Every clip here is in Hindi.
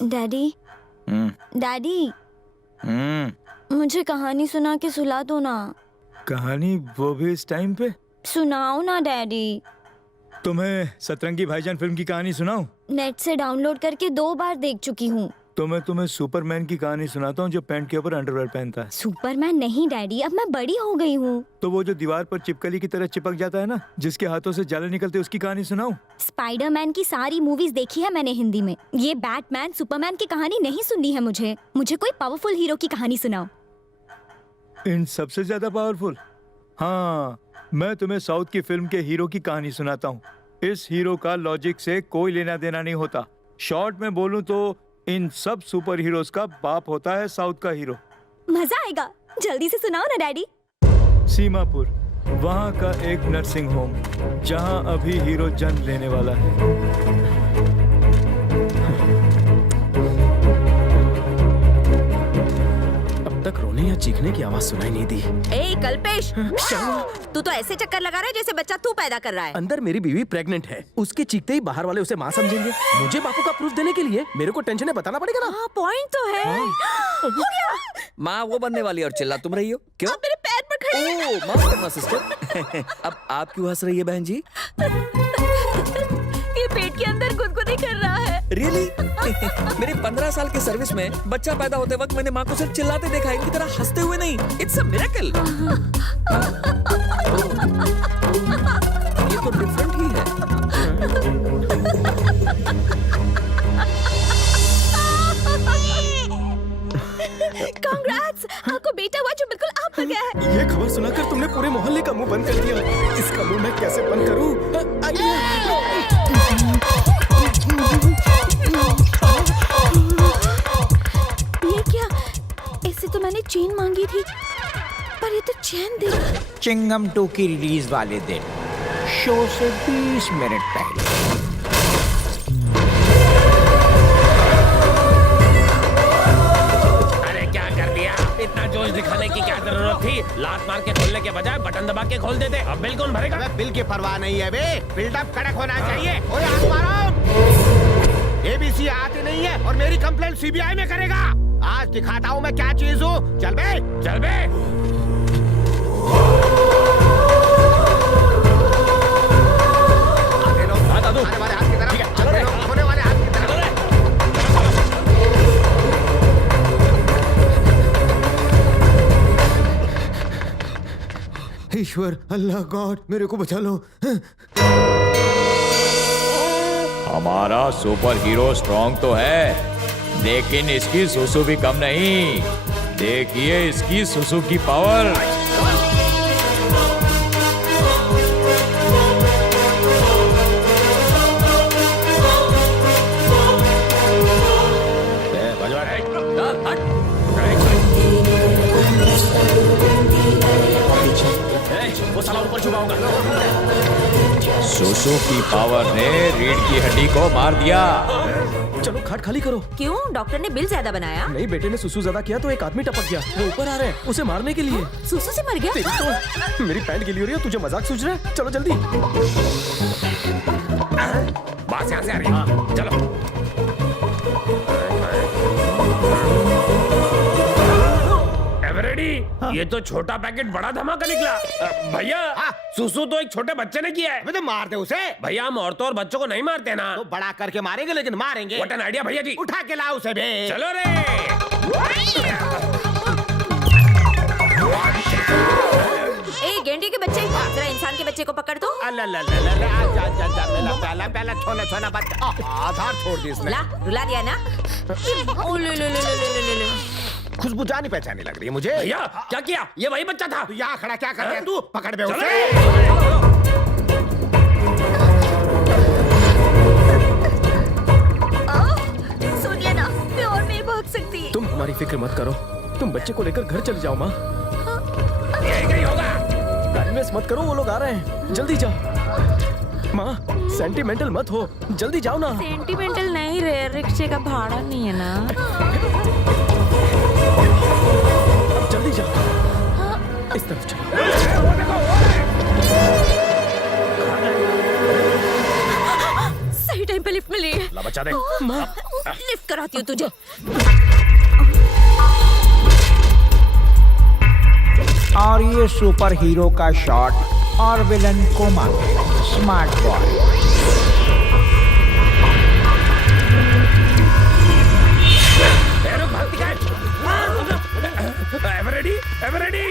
डैडी डैडी मुझे कहानी सुना के सुला दो ना। कहानी, वो भी इस टाइम पे? सुनाओ ना डैडी। तुम्हें सतरंगी भाईजान फिल्म की कहानी सुनाऊं? नेट से डाउनलोड करके 2 बार देख चुकी हूँ। तो मैं तुम्हें सुपरमैन की कहानी सुनाता हूँ जो पैंट के ऊपर अंडरवेयर पहनता है। सुपरमैन नहीं डैडी, अब मैं बड़ी हो गई हूँ। तो वो जो दीवार पर चिपकली की तरह चिपक जाता है ना, जिसके हाथों से जाले निकलते, उसकी कहानी सुनाऊं? स्पाइडरमैन की सारी मूवीज देखी है मैंने हिंदी में। ये बैटमैन सुपरमैन की कहानी नहीं सुननी है मुझे। मुझे कोई पावरफुल हीरो की कहानी सुनाओ। इन सबसे ज्यादा पावरफुल? हाँ, मैं तुम्हें साउथ की फिल्म के हीरो की कहानी सुनाता हूँ। इस हीरो का लॉजिक से कोई लेना देना नहीं होता। शॉर्ट में बोलूं तो इन सब सुपर हीरोज का बाप होता है साउथ का हीरो। मजा आएगा, जल्दी से सुनाओ ना डैडी। सीमापुर, वहाँ का एक नर्सिंग होम जहाँ अभी हीरो जन्म लेने वाला है। अब तक रोने या चीखने की आवाज सुनाई नहीं दी। ए कल्पेश, तू तो ऐसे चक्कर लगा रहा है जैसे बच्चा तू पैदा कर रहा है। अंदर मेरी बीवी प्रेग्नेंट है, उसके चीखते ही बाहर वाले उसे माँ समझेंगे। मुझे बापू का प्रूफ देने के लिए मेरे को टेंशन है, बताना पड़ेगा ना। हाँ, पॉइंट तो है। हो गया। माँ वो बनने वाली है और चिल्ला तुम रही हो क्यों? अब मेरे पैर पर खड़ी है। ओह, माफ करना सिस्टर। अब आप क्यों हंस रही है बहन जी? ये पेट के अंदर गुदगुदी कर रहा है। रियली? मेरे 15 साल के सर्विस में बच्चा पैदा होते वक्त मैंने माँ को सिर्फ चिल्लाते देखा, इनकी तरह हंसते हुए नहीं। It's a miracle. ये तो डिफरेंट ही है। कांग्रेट्स, आपको बेटा हुआ जो बिल्कुल आप पर गया है। ये खबर सुनाकर तुमने पूरे मोहल्ले का मुंह बंद कर दिया। इसका मुंह मैं कैसे बंद करूं? ये क्या? इससे तो मैंने चेन मांगी थी, पर ये तो चैन दे। चिंगम 2 की रिलीज वाले दिन शो से 20 मिनट पहले इतना जोश दिखाने की क्या जरूरत थी? लात मार के खोलने के बजाय बटन दबा के खोल देते। अब बिल कौन भरेगा? अबे बिल की परवाह नहीं है बे, बिल्डअप कड़क होना चाहिए। ओए हाथ मारो। एबीसी आती नहीं है और मेरी कंप्लेंट सीबीआई में करेगा। आज दिखाता हूँ मैं क्या चीज हूँ। चल बे, चल बे। आगे लो, आने वाले हाथ की तरफ, आगे लो, होने वाले हाथ की तरफ। ईश्वर, अल्लाह, गॉड, मेरे को बचा लो। हमारा सुपर हीरो स्ट्रॉन्ग तो है, लेकिन इसकी सुसु भी कम नहीं। देखिए इसकी सुसु की पावर। वो साला ऊपर छुपा होगा। सुसु की पावर ने रीढ़ की हड्डी को मार दिया। चलो खाट खाली करो। क्यों? डॉक्टर ने बिल ज्यादा बनाया? नहीं, बेटे ने सुसु ज्यादा किया तो एक आदमी टपक गया। वो ऊपर आ रहे हैं उसे मारने के लिए। सुसु से मर गया? तेरी तो मेरी पैंट गिली हो रही है, तुझे मजाक सूझ रहा है? चलो जल्दी। बात यहाँ से आ रही है। चलो। एवरेडी, ये तो छोटा पैकेट बड़ा धमाका निकला। भैया, सुसु तो एक छोटे बच्चे ने किया है। अबे तो मार दे उसे। भैया हम औरतों और बच्चों को नहीं मारते ना। तो बड़ा करके मारेंगे, लेकिन मारेंगे। व्हाट एन आइडिया भैया जी। उठा के ला उसे बे। चलो रे। ए गेंडे के बच्चे, जरा इंसान के बच्चे को पकड़ दो। पहला छोना बच्चा आधार छोड़ दी इसने। ला, रुला दिया ना। ओ ले ले ले ले ले ले ले। खुशबू जानी पहचानी लग रही है मुझे। भैया क्या किया? ये वही बच्चा था। तू यहाँ खड़ा क्या कर रहा है? तू पकड़ बे चलो। उसे। सुनिए ना, मैं और नहीं भाग सकती। तुम हमारी फिक्र मत करो, तुम बच्चे को लेकर घर चले जाओ। माँ, यही होगा। टाइम वेस्ट मत करो, वो लोग आ रहे हैं, जल्दी जाओ। माँ, सेंटिमेंटल मत हो, जल्दी जाओ ना। सेंटिमेंटल नहीं रे, रिक्शे का भाड़ा नहीं है ना। अब जल्दी जाओ, इस तरफ चलो। सही टाइम टाइम पे लिफ्ट मिली है। ला बचा दे। लिफ्ट कराती हूँ तुझे। और ये सुपर हीरो का शॉट और विलन कोमा में स्मार्ट बॉय। एवरेडी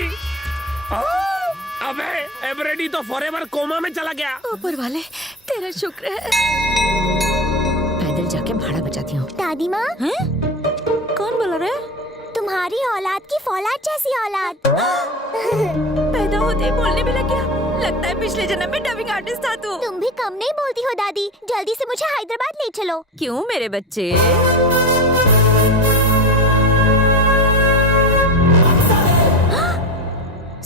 अबे एवरेडी तो फॉरएवर कोमा में चला गया। ऊपर वाले तेरा शुक्र है। पैदल जाके भाड़ा बचाती हूँ। दादी माँ, कौन बोला रहा है? तुम्हारी औलाद की फौलाद जैसी औलाद। पैदा होते ही बोलने भी लग गया। लगता है पिछले जन्म में डबिंग आर्टिस्ट था तू। तुम भी कम नहीं बोलती हो दादी। जल्दी से मुझे हैदराबाद ले चलो। क्यों मेरे बच्चे?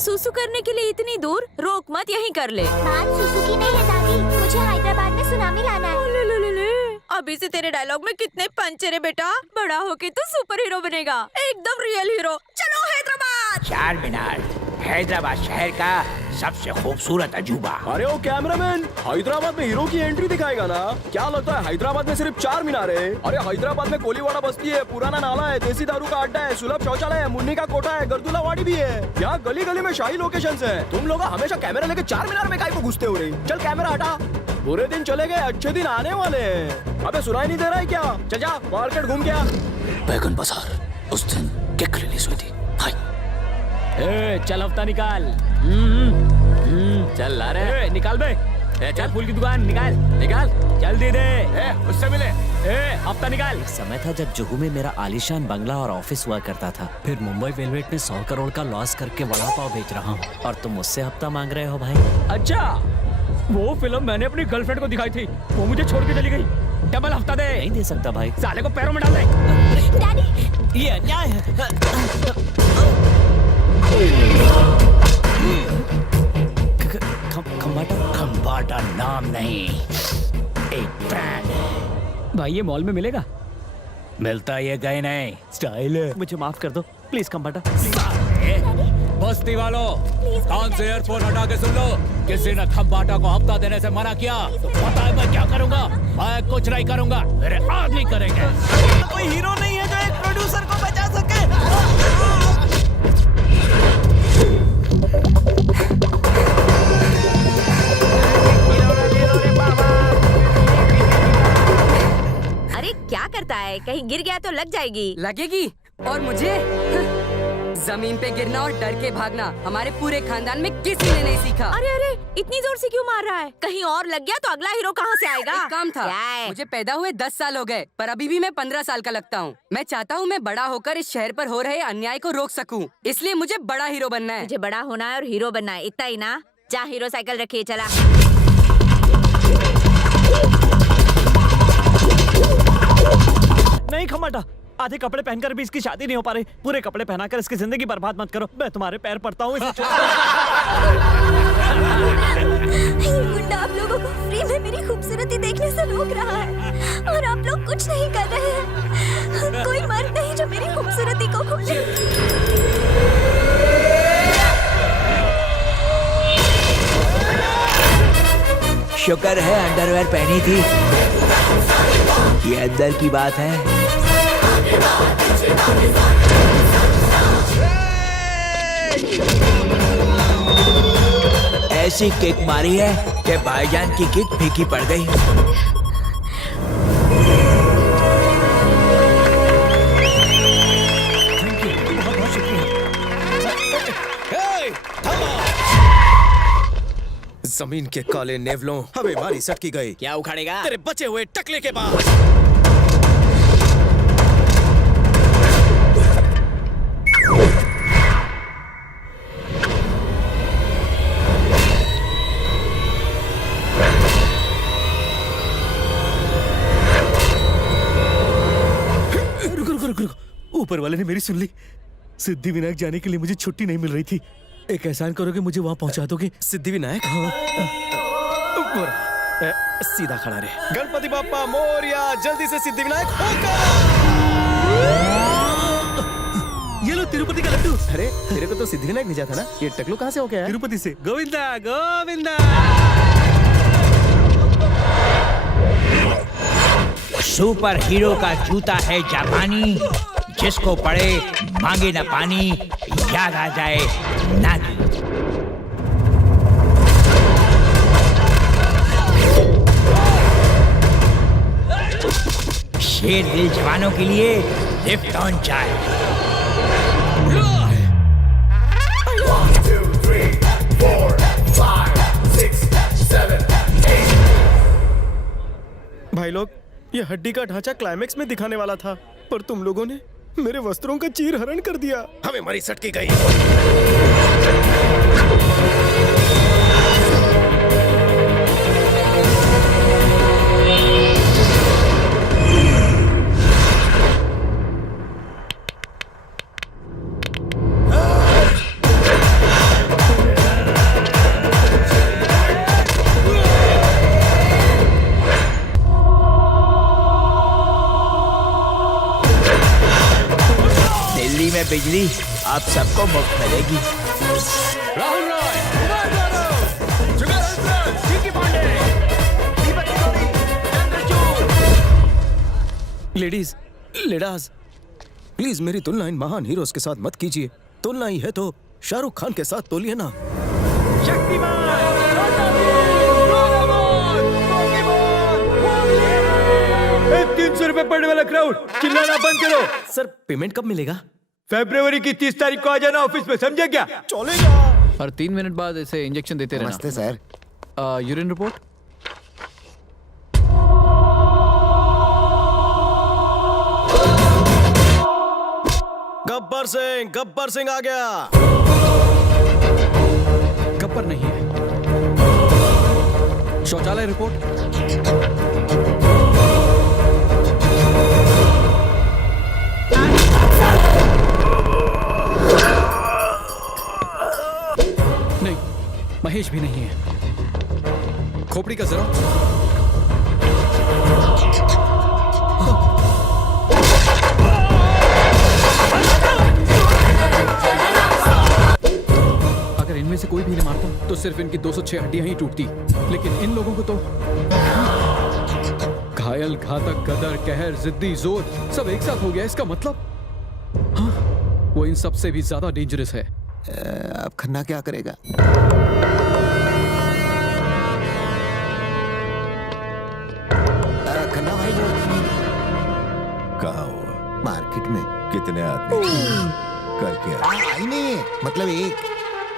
सुसु करने के लिए इतनी दूर? रोक मत, यहीं कर ले। बात सुसु की नहीं है दादी, मुझे हैदराबाद में सुनामी लाना है। ले। अभी से तेरे डायलॉग में कितने पंच है रे बेटा। बड़ा होके तो सुपर हीरो बनेगा, एकदम रियल हीरो। चलो हैदराबाद। चार मीनार हैदराबाद शहर का सबसे खूबसूरत अजूबा। अरे ओ कैमरामैन, हैदराबाद में हीरो की एंट्री दिखाएगा ना? क्या लगता है हैदराबाद में सिर्फ 4 मीनार है? अरे हैदराबाद में कोलीवाड़ा बस्ती है, पुराना नाला है, देसी दारू का अड्डा है, सुलभ शौचालय है, मुन्नी का कोठा है, गर्दुला वाड़ी भी है। क्या गली गली में शाही लोकेशंस हैं। तुम लोग हमेशा कैमरा लेके 4 मीनार में काहे को घुसते हो रही? चल कैमरा हटा। बुरे दिन चले गए, अच्छे दिन आने वाले हैं। अबे सुनाई नहीं दे रहा है क्या? चल जा मार्केट घूम गया। बैगन बाजार उस दिन किक रिलीज हुई थी भाई। चल हफ्ता निकाल। चल ला रे निकाल बे। चल फूल की दुकान निकाल चल दे उससे मिले। हफ्ता निकाल। समय था जब जुहू में मेरा आलीशान बंगला और ऑफिस हुआ करता था। फिर मुंबई वेलवेट में 100 करोड़ का लॉस करके वड़ा पाव बेच रहा हूँ और तुम मुझसे हफ्ता मांग रहे हो भाई। अच्छा, वो फिल्म मैंने अपनी गर्लफ्रेंड को दिखाई थी, वो मुझे छोड़ के चली गई। डबल हफ्ता दे। नहीं दे सकता भाई। साले को पैरों में डाल दे। डैडी, ये अन्याय है। खम्बाटा नाम नहीं, एक ब्रांड है। भाई ये मॉल में मिलेगा? मिलता ये गए नहीं, स्टाइल है। मुझे माफ कर दो प्लीज खम्बाटा। बस्ती वालों, कान से ईयरफोन हटा के सुन लो। किसी ने खम्बाटा को हफ्ता देने से मना किया तो पता है मैं क्या करूंगा? मैं कुछ नहीं करूंगा, मेरे आदमी करेंगे। कोई हीरो नहीं है जो एक प्रोड्यूसर को बचा सके। अरे क्या करता है? कहीं गिर गया तो लग जाएगी। लगेगी। और मुझे जमीन पे गिरना और डर के भागना हमारे पूरे खानदान में किसी ने नहीं सीखा। अरे इतनी जोर से क्यों मार रहा है? कहीं और लग गया तो अगला हीरो कहाँ से आएगा? एक काम था। क्या है? मुझे पैदा हुए 10 साल हो गए, पर अभी भी मैं 15 साल का लगता हूँ। मैं चाहता हूँ मैं बड़ा होकर इस शहर पर हो रहे अन्याय को रोक सकूँ, इसलिए मुझे बड़ा हीरो बनना है। मुझे बड़ा होना है और हीरो बनना है, इतना ही ना? जा हीरो साइकिल रखिए, चला। नहीं खम्बाटा, आधे कपड़े पहनकर भी इसकी शादी नहीं हो पा रही। पूरे कपड़े पहनाकर इसकी जिंदगी बर्बाद मत करो। मैं तुम्हारे पैर पड़ता हूँ। ये गुंडा आप लोगों को फ्री में मेरी खूबसूरती देखने से रोक रहा है और आप लोग कुछ नहीं कर रहे हैं। कोई मर्द नहीं जो मेरी खूबसूरती को खोले। शुक्र है अंडरवेयर पहनी थी। ये अंदर की बात है। ऐसी किक मारी है कि भाईजान की किक फीकी पड़ गई। जमीन के काले नेवलों हमें मारी सटकी गई। क्या उखाड़ेगा? तेरे बचे हुए टकले के पास। रुको, ऊपर वाले ने मेरी सुन ली। सिद्धि विनायक जाने के लिए मुझे छुट्टी नहीं मिल रही थी। एक एहसान करोगे, मुझे वहाँ पहुँचा दोगे? सिद्धि विनायक? सीधा खड़ा रहे। गणपति बाप्पा मोरिया, जल्दी से सिद्धि विनायक होगा। ये लो तिरुपति का लड्डू। अरे तेरे को तो सिद्धि विनायक भेजा था ना? ये टकलू कहाँ से हो गया? तिरुपति से। गोविंदा गोविंदा। सुपर हीरो का जूता है जापानी, जिसको पड़े मांगे न पानी, याद आ जाए नानी। शेर दिल जवानों के लिए लिफ्ट ऑन चाय। भाई लोग, ये हड्डी का ढांचा क्लाइमेक्स में दिखाने वाला था, पर तुम लोगों ने मेरे वस्त्रों का चीर हरण कर दिया। हमें मरी सटकी गई। में बिजली आप सबको मुफ्त मिलेगी। राहुल रॉय, लेडीज, लेडाज, प्लीज मेरी तुलना इन महान हीरोज के साथ मत कीजिए। तुलना ही है तो शाहरुख खान के साथ तोलिए ना। 300 रुपए पड़ने वाला क्राउड, चिल्लाना बंद करो। सर पेमेंट कब मिलेगा? फरवरी की 30 तारीख को आ जाना ऑफिस में, समझे क्या? चलेगा। हर 3 मिनट बाद इसे इंजेक्शन देते रहना। नमस्ते sir. Urine report. Gabbar Singh आ गया। गब्बर नहीं है। शौचालय रिपोर्ट। नहीं, महेश भी नहीं है। खोपड़ी का जरा। अगर इनमें से कोई भी इन्हें मारता तो सिर्फ इनकी 206 हड्डियां ही टूटती, लेकिन इन लोगों को तो घायल, घातक, गदर, कहर, जिद्दी, जोर सब एक साथ हो गया। इसका मतलब हाँ, वो इन सबसे भी ज्यादा डेंजरस है। अब खन्ना क्या करेगा? खन्ना भाई जो कहाँ हो? मार्केट में कितने आदमी करके आए? आई नहीं है, मतलब एक।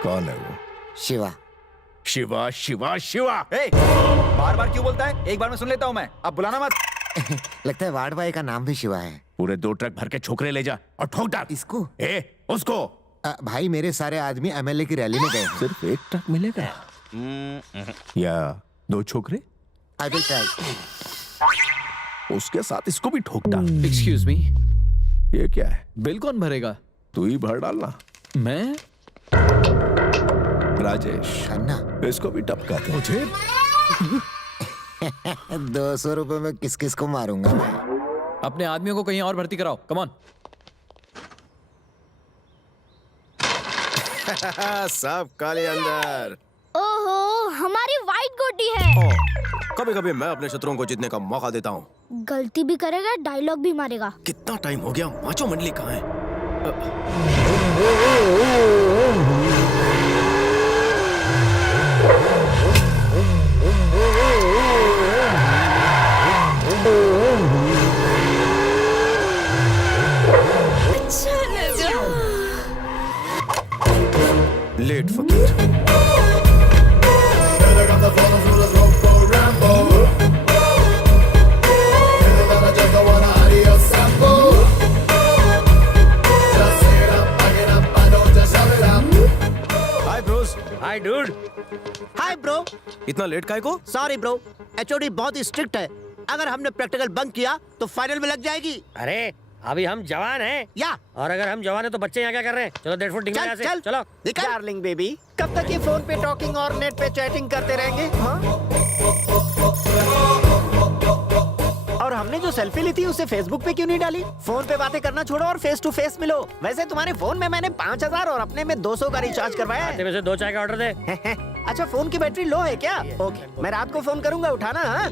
कौन है वो? शिवा। शिवा शिवा शिवा। बार बार क्यों बोलता है? एक बार में सुन लेता हूँ मैं, अब बुलाना मत। लगता है वार्ड बॉय का नाम भी शिवा है। पूरे 2 ट्रक भर के छोकरे ले जा और ठोक डाल। इसको? उसको। भाई मेरे सारे आदमी एमएलए की रैली में गए। सिर्फ 1 ट्रक मिलेगा या 2 छोकरे? I will try. उसके साथ इसको भी ठोक डाल। एक्सक्यूज मी, ये क्या है? बिल कौन भरेगा? तू ही भर डालना। मैं? राजेश, खन्ना इसको भी टपका दे। मुझे 200 रुपए में किस किस को मारूंगा मैं। अपने आदमियों को कहीं और भर्ती कराओ। Come on. सब काले अंदर। ओहो, हमारी वाइट गोटी है। कभी कभी मैं अपने शत्रुओं को जीतने का मौका देता हूँ। गलती भी करेगा, डायलॉग भी मारेगा। कितना टाइम हो गया, माचो मंडली कहाँ है? अच्छा लगा। लेट फकीर। हाय ब्रोस। हाय डूड। Hi bro. इतना लेट काहे को? सॉरी ब्रो, एचओडी बहुत स्ट्रिक्ट है। अगर हमने प्रैक्टिकल बंक किया तो फाइनल में लग जाएगी। अरे अभी हम जवान हैं। या और अगर हम जवान हैं तो बच्चे यहाँ क्या कर रहे हैं? चलो 1.5 फुट निकल यहाँ से। चलो। डार्लिंग बेबी, कब तक ये फोन पे टॉकिंग और नेट पे चैटिंग करते रहेंगे? हाँ? और हमने जो सेल्फी ली थी उसे फेसबुक पे क्यों नहीं डाली? फोन पे बातें करना छोड़ो और फेस टू फेस मिलो। वैसे तुम्हारे फोन में मैंने 5000 और अपने में 200 का रिचार्ज करवाया है। आते वैसे 2 चाय का ऑर्डर दे। अच्छा, फोन की बैटरी लो है क्या? ओके, मैं रात को फोन करूंगा, उठाना। हाँ?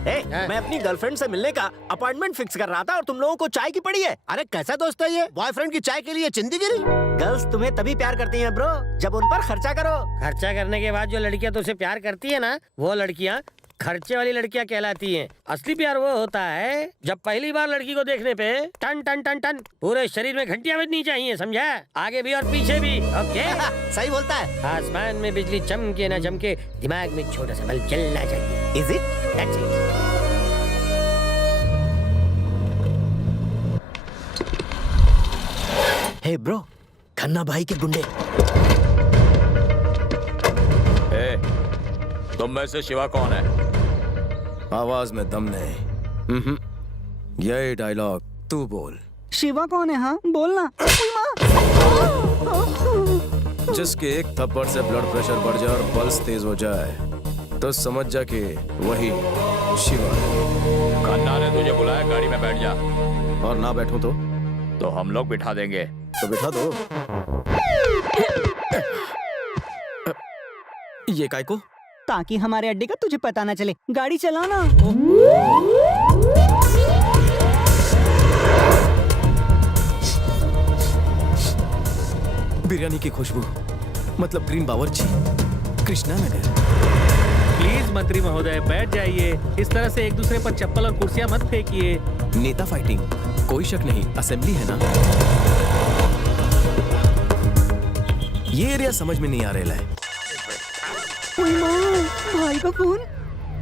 मैं अपनी गर्लफ्रेंड से मिलने का अपॉइंटमेंट फिक्स कर रहा था और तुम लोगों को चाय की पड़ी है। अरे कैसा दोस्त है ये, बॉयफ्रेंड की चाय के लिए चिंदीगिरी। गर्ल्स तुम्हें तभी प्यार करती हैं ब्रो जब उन पर खर्चा करो। खर्चा करने के बाद जो लड़कियां तुझसे प्यार करती है ना, वो लड़कियां खर्चे वाली लड़कियां कहलाती हैं। असली प्यार वो होता है जब पहली बार लड़की को देखने पे टन टन टन टन पूरे शरीर में घंटियां बजनी चाहिए, समझा? आगे भी और पीछे भी। ओके सही बोलता है। आसमान में बिजली चमके ना चमके, दिमाग में छोटा सा बल्ब जलना चाहिए। Is it? That's it. Hey bro, Khanna भाई के गुंडे। तुम में से शिवा कौन है? आवाज में दम नहीं। यही डायलॉग तू बोल। शिवा कौन है? हाँ बोलना। जिसके एक थप्पड़ से ब्लड प्रेशर बढ़ जाए और पल्स तेज हो जाए तो समझ जा कि वही शिवा है। खन्ना ने तुझे बुलाया, गाड़ी में बैठ जा। और ना बैठूं तो हम लोग बिठा देंगे। तो बिठा दो। ये काय को? ताकि हमारे अड्डे का तुझे पता ना चले। गाड़ी चलाना। बिरयानी की खुशबू, मतलब ग्रीन बावर्ची, कृष्णा नगर। प्लीज मंत्री महोदय बैठ जाइए। इस तरह से एक दूसरे पर चप्पल और कुर्सियां मत फेंकिए। नेता फाइटिंग, कोई शक नहीं, असेंबली है ना। ये एरिया समझ में नहीं आ रहा है। भाई का फोन,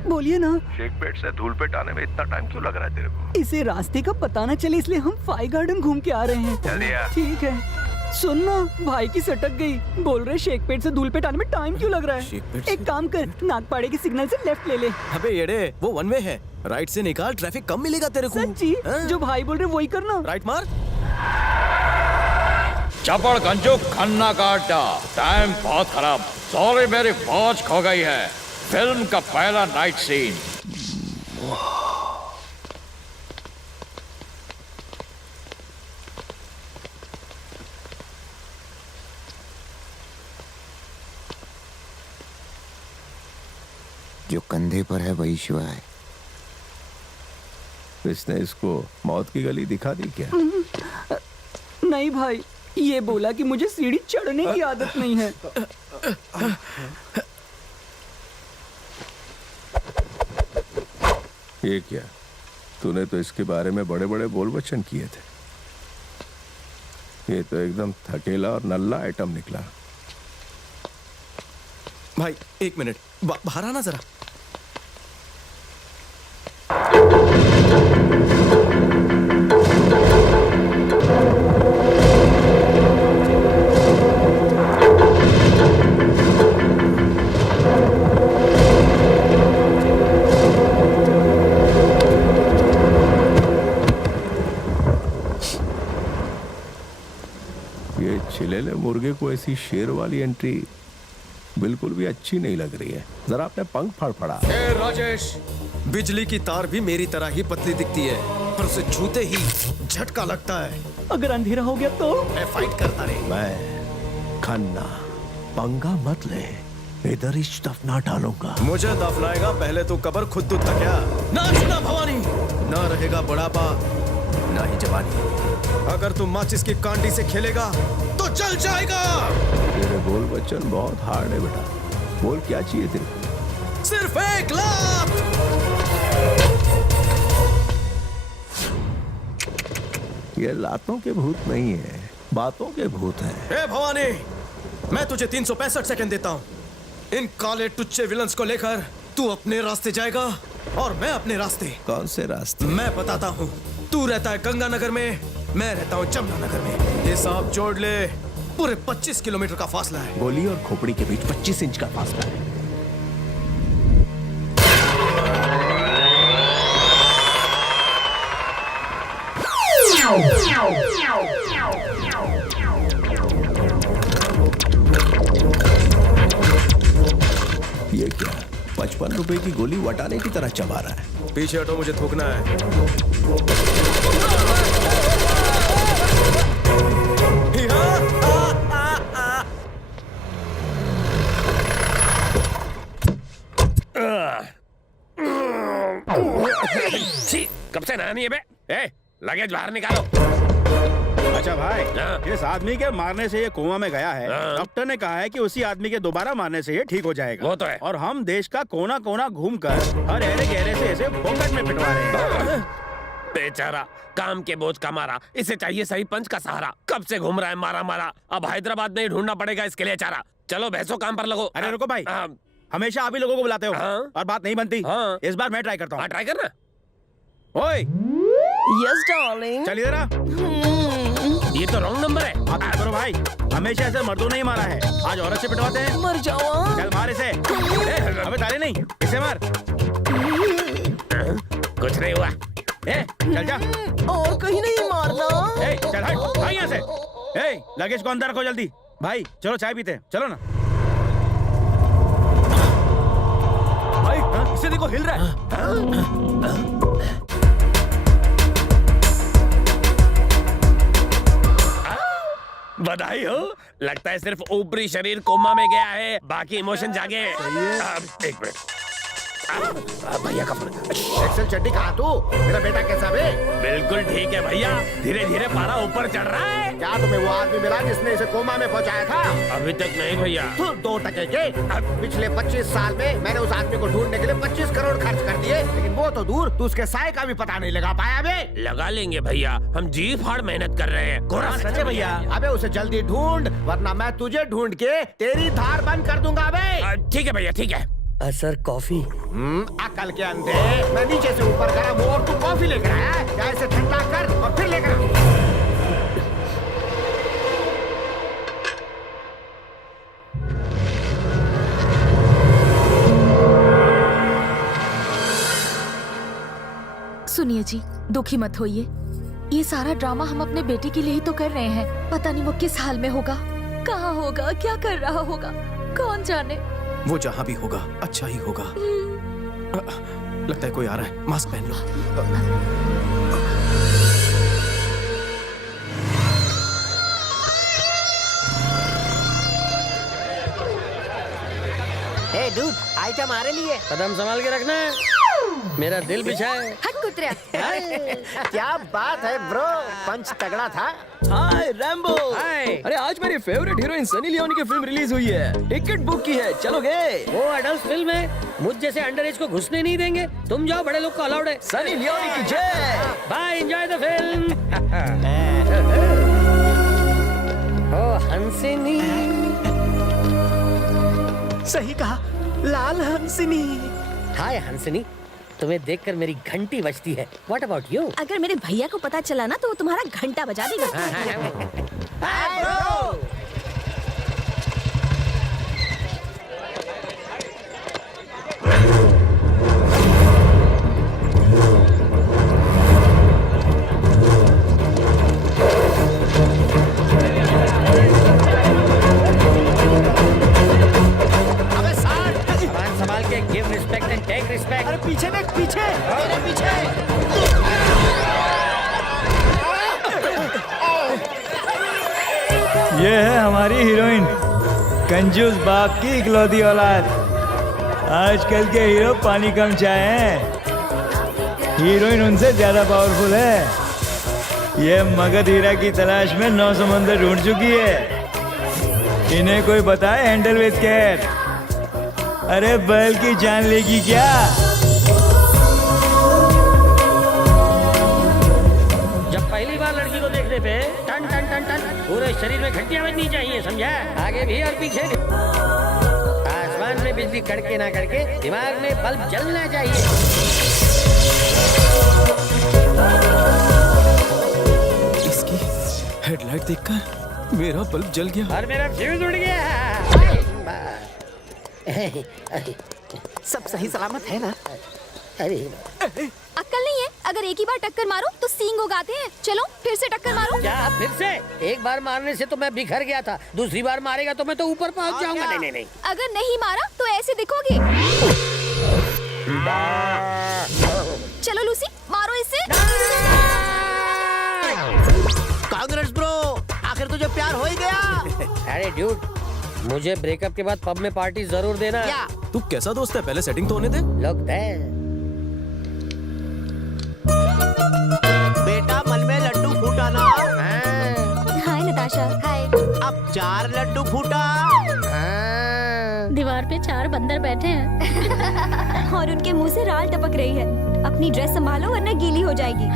बोलिए ना। शेखपेट से धूलपेट आने में इतना टाइम क्यों लग रहा है तेरे को? इसे रास्ते का पता न चले इसलिए हम फाई गार्डन घूम के आ रहे हैं। जल्दी आ। ठीक है। सुनना, भाई की सटक गई। बोल रहे शेखपेट से धूलपेट आने में टाइम क्यों लग रहा है? एक काम कर, नागपाड़े के सिग्नल से लेफ्ट ले ले। अबे येड़े, वो वन वे है, राइट से निकाल, ट्रैफिक कम मिलेगा तेरे को। सच्ची? जो भाई बोल रहे वही करना। राइट मार। चपड़ गंजू खन्ना का अड्डा। टाइम बहुत खराब। सॉरी मेरी वॉच खो गई है। फिल्म का पहला नाइट सीन। जो कंधे पर है वही शिवा है। इसने इसको मौत की गली दिखा दी क्या? नहीं भाई, ये बोला कि मुझे सीढ़ी चढ़ने की आदत नहीं है। ये क्या? तूने तो इसके बारे में बड़े बड़े बोल वचन किए थे। ये तो एकदम थकेला और नल्ला आइटम निकला। भाई एक मिनट, बाहर आना जरा। ये छिलेले मुर्गे को ऐसी शेर वाली एंट्री बिल्कुल भी अच्छी नहीं लग रही है। जरा अपने पंख फड़फड़ा। राजेश, बिजली की तार भी मेरी तरह ही पतली दिखती है, पर उसे छूते ही झटका लगता है। अगर अंधेरा हो गया तो? मैं फाइट करता रहे। मैं खन्ना, पंगा मत ले, इधर ही दफना डालूंगा। मुझे दफनाएगा पहले तो कबर खुद तो था क्या? ना सुना भवानी, ना रहेगा बुढ़ापा ना ही जवानी। अगर तू माचिस की कांडी से खेलेगा तो जल जाएगा। तेरे बोल वचन बहुत हार्ड है बेटा। बोल क्या चाहिए तेरे को? सिर्फ 1 लाख। ये लातों के भूत नहीं है, बातों के भूत हैं। ए भवानी, मैं तुझे 365 सेकंड देता हूँ। इन काले टुच्चे विलन्स को लेकर तू अपने रास्ते जाएगा और मैं अपने रास्ते। कौन से रास्ते? मैं बताता हूँ। तू रहता है गंगानगर में, मैं रहता हूँ जमुनानगर में। हिसाब जोड़ ले, पूरे 25 किलोमीटर का फासला है। गोली और खोपड़ी के बीच 25 इंच का फासला है। ये क्या? 55 रुपए की गोली वटाने की तरह चबा रहा है। पीछे हटो, मुझे थूकना है। छी, कब से नहा नहीं है बे? ए, लगेज बाहर निकालो। अच्छा भाई, हाँ। इस आदमी के मारने से ये कोमा में गया है। हाँ। डॉक्टर ने कहा है कि उसी आदमी के दोबारा मारने से ये ठीक हो जाएगा। वो तो है। और हम देश का कोना कोना घूमकर हर गहरे गहरे से इसे फोकट में पिटवा रहे हैं। बेचारा काम के बोझ का मारा, इसे चाहिए सही पंच का सहारा। कब से घूम रहा है मारा मारा, अब हैदराबाद में ही ढूंढना पड़ेगा इसके लिए चारा। चलो भैंसो काम पर लगो। अरे रुको भाई, हाँ, हमेशा आप ही लोगों को बुलाते हो हाँ। और बात नहीं बनती। हाँ। इस बार मैं ट्राई करता हूँ। हाँ, ट्राई करना। ओए, यस डार्लिंग। चल इधर आ। ये तो रॉन्ग नंबर है। आप चुप करो भाई, हमेशा ऐसे मर्दों ने ही मारा है, आज औरत से पिटवाते हैं। मर जाओ। चल मार इसे। अबे ताली नहीं, इसे मार। कुछ नहीं हुआ। ए, चल जा। और कहीं नहीं मारना। ए, चल हट, भाई यहाँ से। ए, लगेज को अंदर रखो जल्दी। भाई चलो चाय पीते हैं, चलो ना। भाई इसे देखो, हिल रहा है। बधाई हो, लगता है सिर्फ ऊपरी शरीर कोमा में गया है, बाकी इमोशन जागे। एक मिनट, भैया का फोन। एक्सेल चड्डी कहाँ तू? मेरा बेटा कैसा बे? बिल्कुल ठीक है भैया, धीरे धीरे पारा ऊपर चढ़ रहा है। क्या तुम्हें वो आदमी मिला जिसने इसे कोमा में पहुंचाया था? अभी तक नहीं भैया। तू 2 टके के। पिछले 25 साल में मैंने उस आदमी को ढूंढने के लिए 25 करोड़ खर्च कर दिए, लेकिन वो तो दूर, तू उसके साय का भी पता नहीं लगा पाया बे। लगा लेंगे भैया, हम जी फाड़ मेहनत कर रहे हैं। कोरा सच है भैया। अबे उसे जल्दी ढूंढ, वरना मैं तुझे ढूंढ के तेरी धार बंद कर दूंगा बे। ठीक है भैया, ठीक है। Sir coffee. अकल के अंधे, मैं नीचे से ऊपर गरम हूँ और तू कॉफी लेकर आया है? क्या इसे ठंडा कर और फिर लेकर आ। सुनिए जी, दुखी मत होइए। ये सारा ड्रामा हम अपने बेटे के लिए ही तो कर रहे हैं। पता नहीं वो किस हाल में होगा, कहाँ होगा, क्या कर रहा होगा, कौन जाने। वो जहाँ भी होगा अच्छा ही होगा। लगता है कोई आ रहा है, मास्क पहन लो। हे डूड, आइटम हमारे लिए। कदम संभाल के रखना है, मेरा दिल बिछा है। हट कुतरा। क्या बात है ब्रो, पंच तगड़ा था। हाय रैम्बो। हाय। अरे आज मेरी फेवरेट हीरोइन सनी लियोनी की फिल्म रिलीज हुई है, टिकट बुक की है, चलोगे? वो एडल्ट फिल्म है, मुझ जैसे अंडर एज को घुसने नहीं देंगे। तुम जाओ, बड़े लोग को अलाउड है। सनी लियोनी की जय। Bye, enjoy the film. ओ हंसिनी। सही कहा, लाल हंसिनी। हाय हंसिनी, तुम्हें देखकर मेरी घंटी बजती है। What about you? अगर मेरे भैया को पता चला ना तो वो तुम्हारा घंटा बजा देगा। Hi bro. अबे साठ। सामान संभाल के give respect and take respect. अरे पीछे देख, पीछे। मेरे पीछे। ये है हमारी हीरोइन, कंजूस बाप की इकलौती औलाद। आजकल के हीरो पानी कम चाहे हैं, हीरोइन उनसे ज्यादा पावरफुल है। ये मगध हीरा की तलाश में 9 समंदर ढूंढ चुकी है। इन्हें कोई बताए हैंडल विद केयर। अरे बैल की जान लेगी क्या? जब पहली बार लड़की को देखने पे टन टन टन टन पूरे शरीर में घंटियां बजनी चाहिए, समझा? आगे भी और पीछे भी। आसमान में बिजली कड़के ना कड़के दिमाग में बल्ब जलना चाहिए। इसकी हेडलाइट देखकर मेरा बल्ब जल गया। और मेरा फ्यूज उड़ गया। सब सही सलामत है ना? अरे अक्ल नहीं है, अगर एक ही बार टक्कर मारो तो सींग उगाते हैं। चलो फिर से टक्कर मारो। क्या फिर से? एक बार मारने से तो मैं बिखर गया था, दूसरी बार मारेगा तो मैं तो ऊपर पहुंच जाऊंगा। नहीं नहीं नहीं। अगर नहीं मारा तो ऐसे दिखोगे। चलो लूसी, मारो इसे। कांग्रेस ब्रो, आखिर तुझे प्यार हो ही गया। अरे ड्यूड, मुझे ब्रेकअप के बाद पब में पार्टी जरूर देना। क्या? तू कैसा दोस्त है, पहले सेटिंग तो होने दे। लोग अब 4 लड्डू फूटा। दीवार पे 4 बंदर बैठे हैं और उनके मुंह से राल टपक रही है। अपनी ड्रेस संभालो वरना गीली हो जाएगी।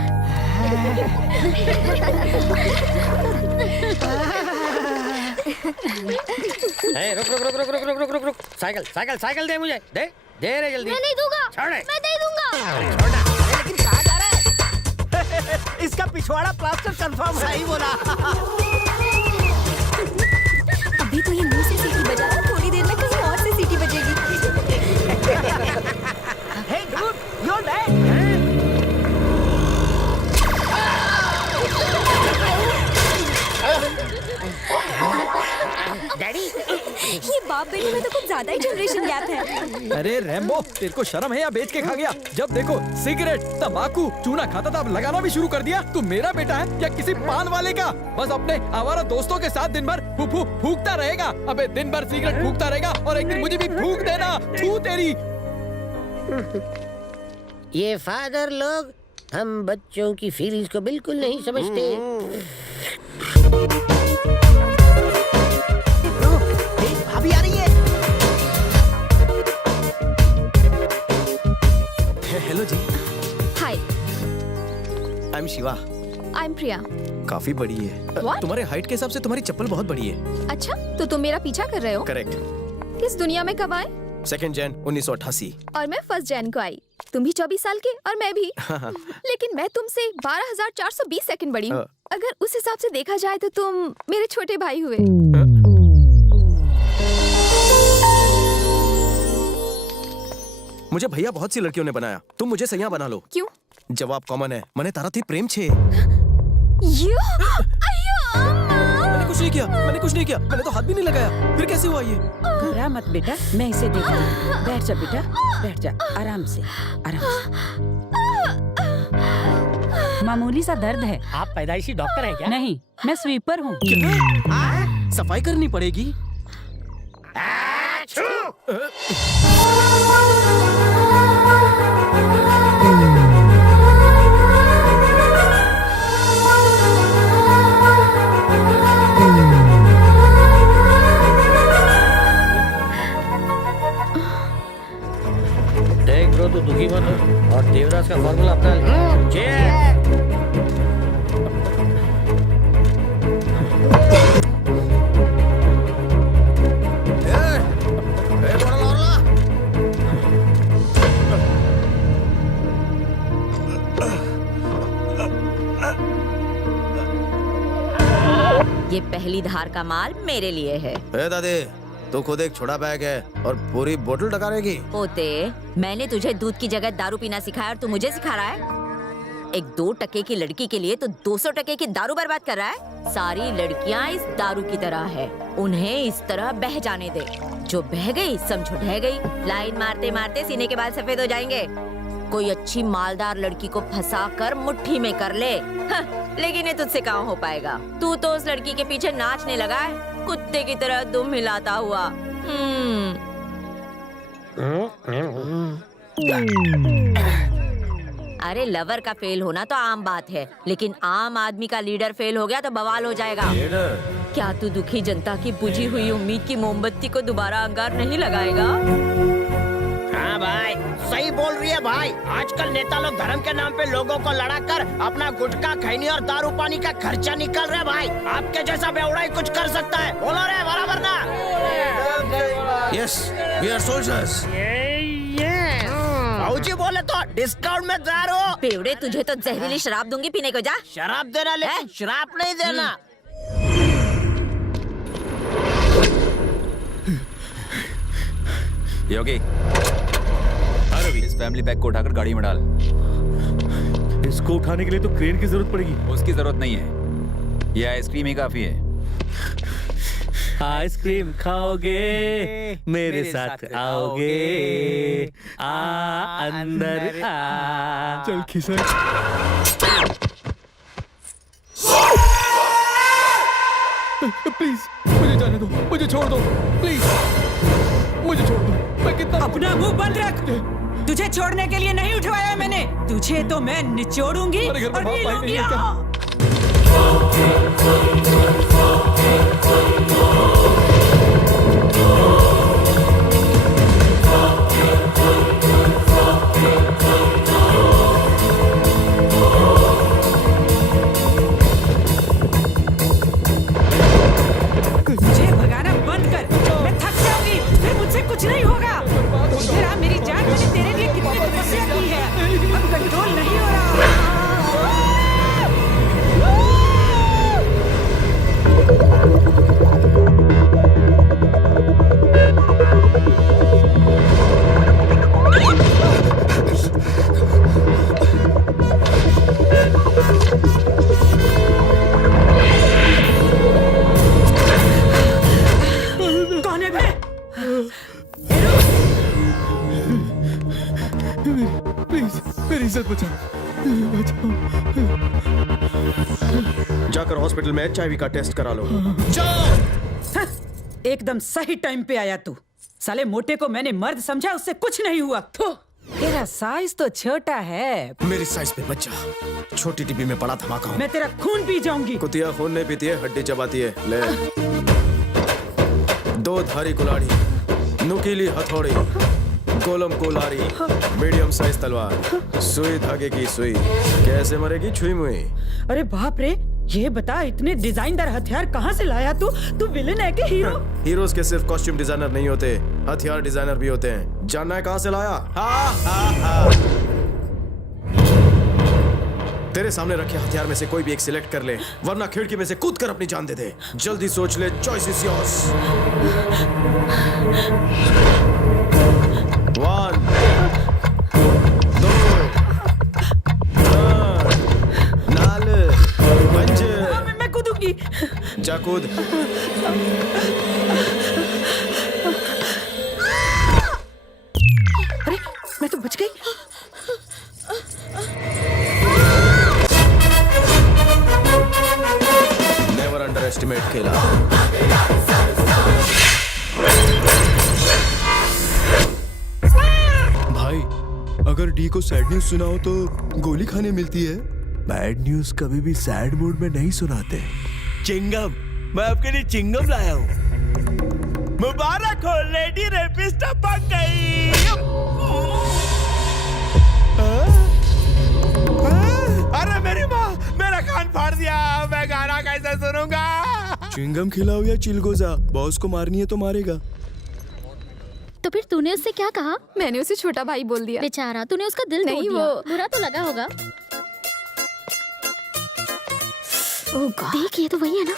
रुक रुक रुक रुक रुक रुक रुक रुक रुक साइकिल साइकिल साइकिल दे मुझे, दे दे रे जल्दी। मैं नहीं दूंगा। छोड़ दे। मैं दे दूंगा। छोड़ना। लेकिन कहाँ जा रहा है? इसका पिछवाड़ा प्लास्टर कंफर्म है। सही बोला। अभी तो ये मुंह से सीटी बजा रहा, थोड़ी देर में कहीं और से सीटी बजेगी। Hey dude, you're dead. Daddy, ये बाप बेटे में तो कुछ ज्यादा ही जनरेशन गैप है। अरे रैम्बो, तेरे को शर्म है या बेच के खा गया? जब देखो सिगरेट, तंबाकू, चूना खाता था, अब लगाना भी शुरू कर दिया। तू मेरा बेटा है या किसी पान वाले का? बस अपने आवारा दोस्तों के साथ दिन भर फूकता रहेगा। अबे दिन भर सिगरेट फूकता रहेगा और एक दिन मुझे भी फूक देना। थू तेरी। ये फादर लोग हम बच्चों की फीलिंग्स को बिल्कुल नहीं समझते। भाभी आ रही है। हेलो जी। Hi, I am Shiva. I am Priya. काफी बड़ी है। What? तुम्हारे हाइट के हिसाब से तुम्हारी चप्पल बहुत बड़ी है। अच्छा, तो तुम मेरा पीछा कर रहे हो? करेक्ट। किस दुनिया में कब आए? 2 जन 1988। और मैं 1 जन को आई। तुम भी 24 साल के और मैं भी। लेकिन मैं तुमसे 12,420 सेकंड बड़ी हूँ। अगर उस हिसाब से देखा जाए तो तुम मेरे छोटे भाई हुए। मुझे भैया बहुत सी लड़कियों ने बनाया, तुम मुझे सैया बना लो। क्यों? जवाब कॉमन है, मैंने तारा थी प्रेम छे। मैंने कुछ नहीं किया, मैंने तो हाथ भी नहीं लगाया। फिर कैसे हुआ ये? घबरा मत बेटा, मैं इसे देखती हूँ। बैठ जा बेटा, बैठ जा, आराम से आराम से। मामूली सा दर्द है। आप पैदाइशी डॉक्टर हैं क्या? नहीं, मैं स्वीपर हूँ। सफाई करनी पड़ेगी। देख ब्रो, तू दुखी मत हो और देवराज का फॉर्मूला अपना ले। ये पहली धार का माल मेरे लिए है। दादी, तो खुद एक छोटा बैग है और पूरी बोतल टकारेगी। पोते, मैंने तुझे दूध की जगह दारू पीना सिखाया और तू मुझे सिखा रहा है? एक 2 टके की लड़की के लिए तो 200 टके की दारू बर्बाद कर रहा है। सारी लड़कियां इस दारू की तरह है, उन्हें इस तरह बह जाने दे। जो बह गई समझो ढह गई। लाइन मारते मारते सीने के बाल सफेद हो जाएंगे। कोई अच्छी मालदार लड़की को फंसा कर मुट्ठी में कर ले। लेकिन ये तुझसे कहाँ हो पाएगा? तू तो उस लड़की के पीछे नाचने लगा है, कुत्ते की तरह दुम हिलाता हुआ। अरे लवर का फेल होना तो आम बात है, लेकिन आम आदमी का लीडर फेल हो गया तो बवाल हो जाएगा। क्या तू दुखी जनता की बुझी हुई उम्मीद की मोमबत्ती को दोबारा अंगार नहीं लगाएगा? हाँ भाई, सही बोल रही है भाई। आजकल नेता लोग धर्म के नाम पे लोगों को लड़ा कर अपना गुटखा, खैनी और दारू पानी का खर्चा निकल रहे भाई। आपके जैसा बेवड़ा ही कुछ कर सकता है। बोलो रे, बराबर ना? Yes, we are soldiers. भाऊजी बोले तो डिस्काउंट में जा रहे हो। बेवड़े, तुझे तो जहरीली शराब दूंगी पीने को, जा। शराब देना, लेकिन शराब नहीं देना। योगी, इस फैमिली पैक को उठाकर गाड़ी में डाल। इसको उठाने के लिए तो क्रेन की जरूरत पड़ेगी। उसकी जरूरत नहीं है, ये आइसक्रीम ही काफी है। आइसक्रीम खाओगे, मेरे साथ आओगे, अंदर आ। चल खिसा। प्लीज मुझे जाने दो, मुझे छोड़ दो, प्लीज मुझे छोड़ दो। मैं कितना अपना मुंह बंद रख। तुझे छोड़ने के लिए नहीं उठवाया मैंने, तुझे तो मैं निचोड़ूंगी और ये लूंगी। जाकर हॉस्पिटल में HIV का टेस्ट करा लो। एकदम सही टाइम पे आया तू। साले मोटे को मैंने मर्द समझा, उससे कुछ नहीं हुआ। तेरा साइज तो छोटा है। मेरी साइज पे बच्चा, छोटी टिब्बी में बड़ा धमाका हूँ। मैं तेरा खून पी जाऊंगी। कुतिया खून नहीं पीती है, हड्डी चबाती है। ले 2 धारी कुल्हाड़ी, नुकीली हथौड़ी, गोलम कोलारी, मीडियम साइज तलवार, सुई धागे की सुई। कैसे मरेगी छुई मुई? अरे बाप रे, ये बता इतने डिजाइनदार हथियार कहाँ से लाया तू? तू विलेन है कि हीरो? हीरोज के सिर्फ कॉस्ट्यूम डिजाइनर नहीं होते, हथियार डिजाइनर भी होते हैं। जानना है कहाँ से लाया? तेरे सामने रखे हथियार में से कोई भी एक सिलेक्ट कर ले, वरना खिड़की में से कूद कर अपनी जान दे दे। जल्दी सोच ले, चॉइस इज योर्स। 1 2 3 4 मैं कूदूंगी। जा कूद। अरे मैं तो बच गई। नेवर अंडर एस्टिमेट खेला। भाई, अगर डी को सैड न्यूज सुनाओ तो गोली खाने मिलती है। बैड न्यूज कभी भी सैड मूड में नहीं सुनाते। चिंगम, मैं आपके लिए चिंगम लाया हूँ। मुबारक हो, लेडी रेपिस्ट पक गई। अरे मेरी माँ, मेरा कान फाड़ दिया। मैं गाना कैसे सुनूंगा? चिंगम खिलाओ या चिलगोजा, बॉस को मारनी है तो मारेगा। तो फिर तूने उससे क्या कहा? मैंने उसे छोटा भाई बोल दिया। बेचारा, तूने उसका दिल तोड़ नहीं, दिया। वो बुरा तो लगा होगा। ओह गॉड, देख ये तो वही है ना।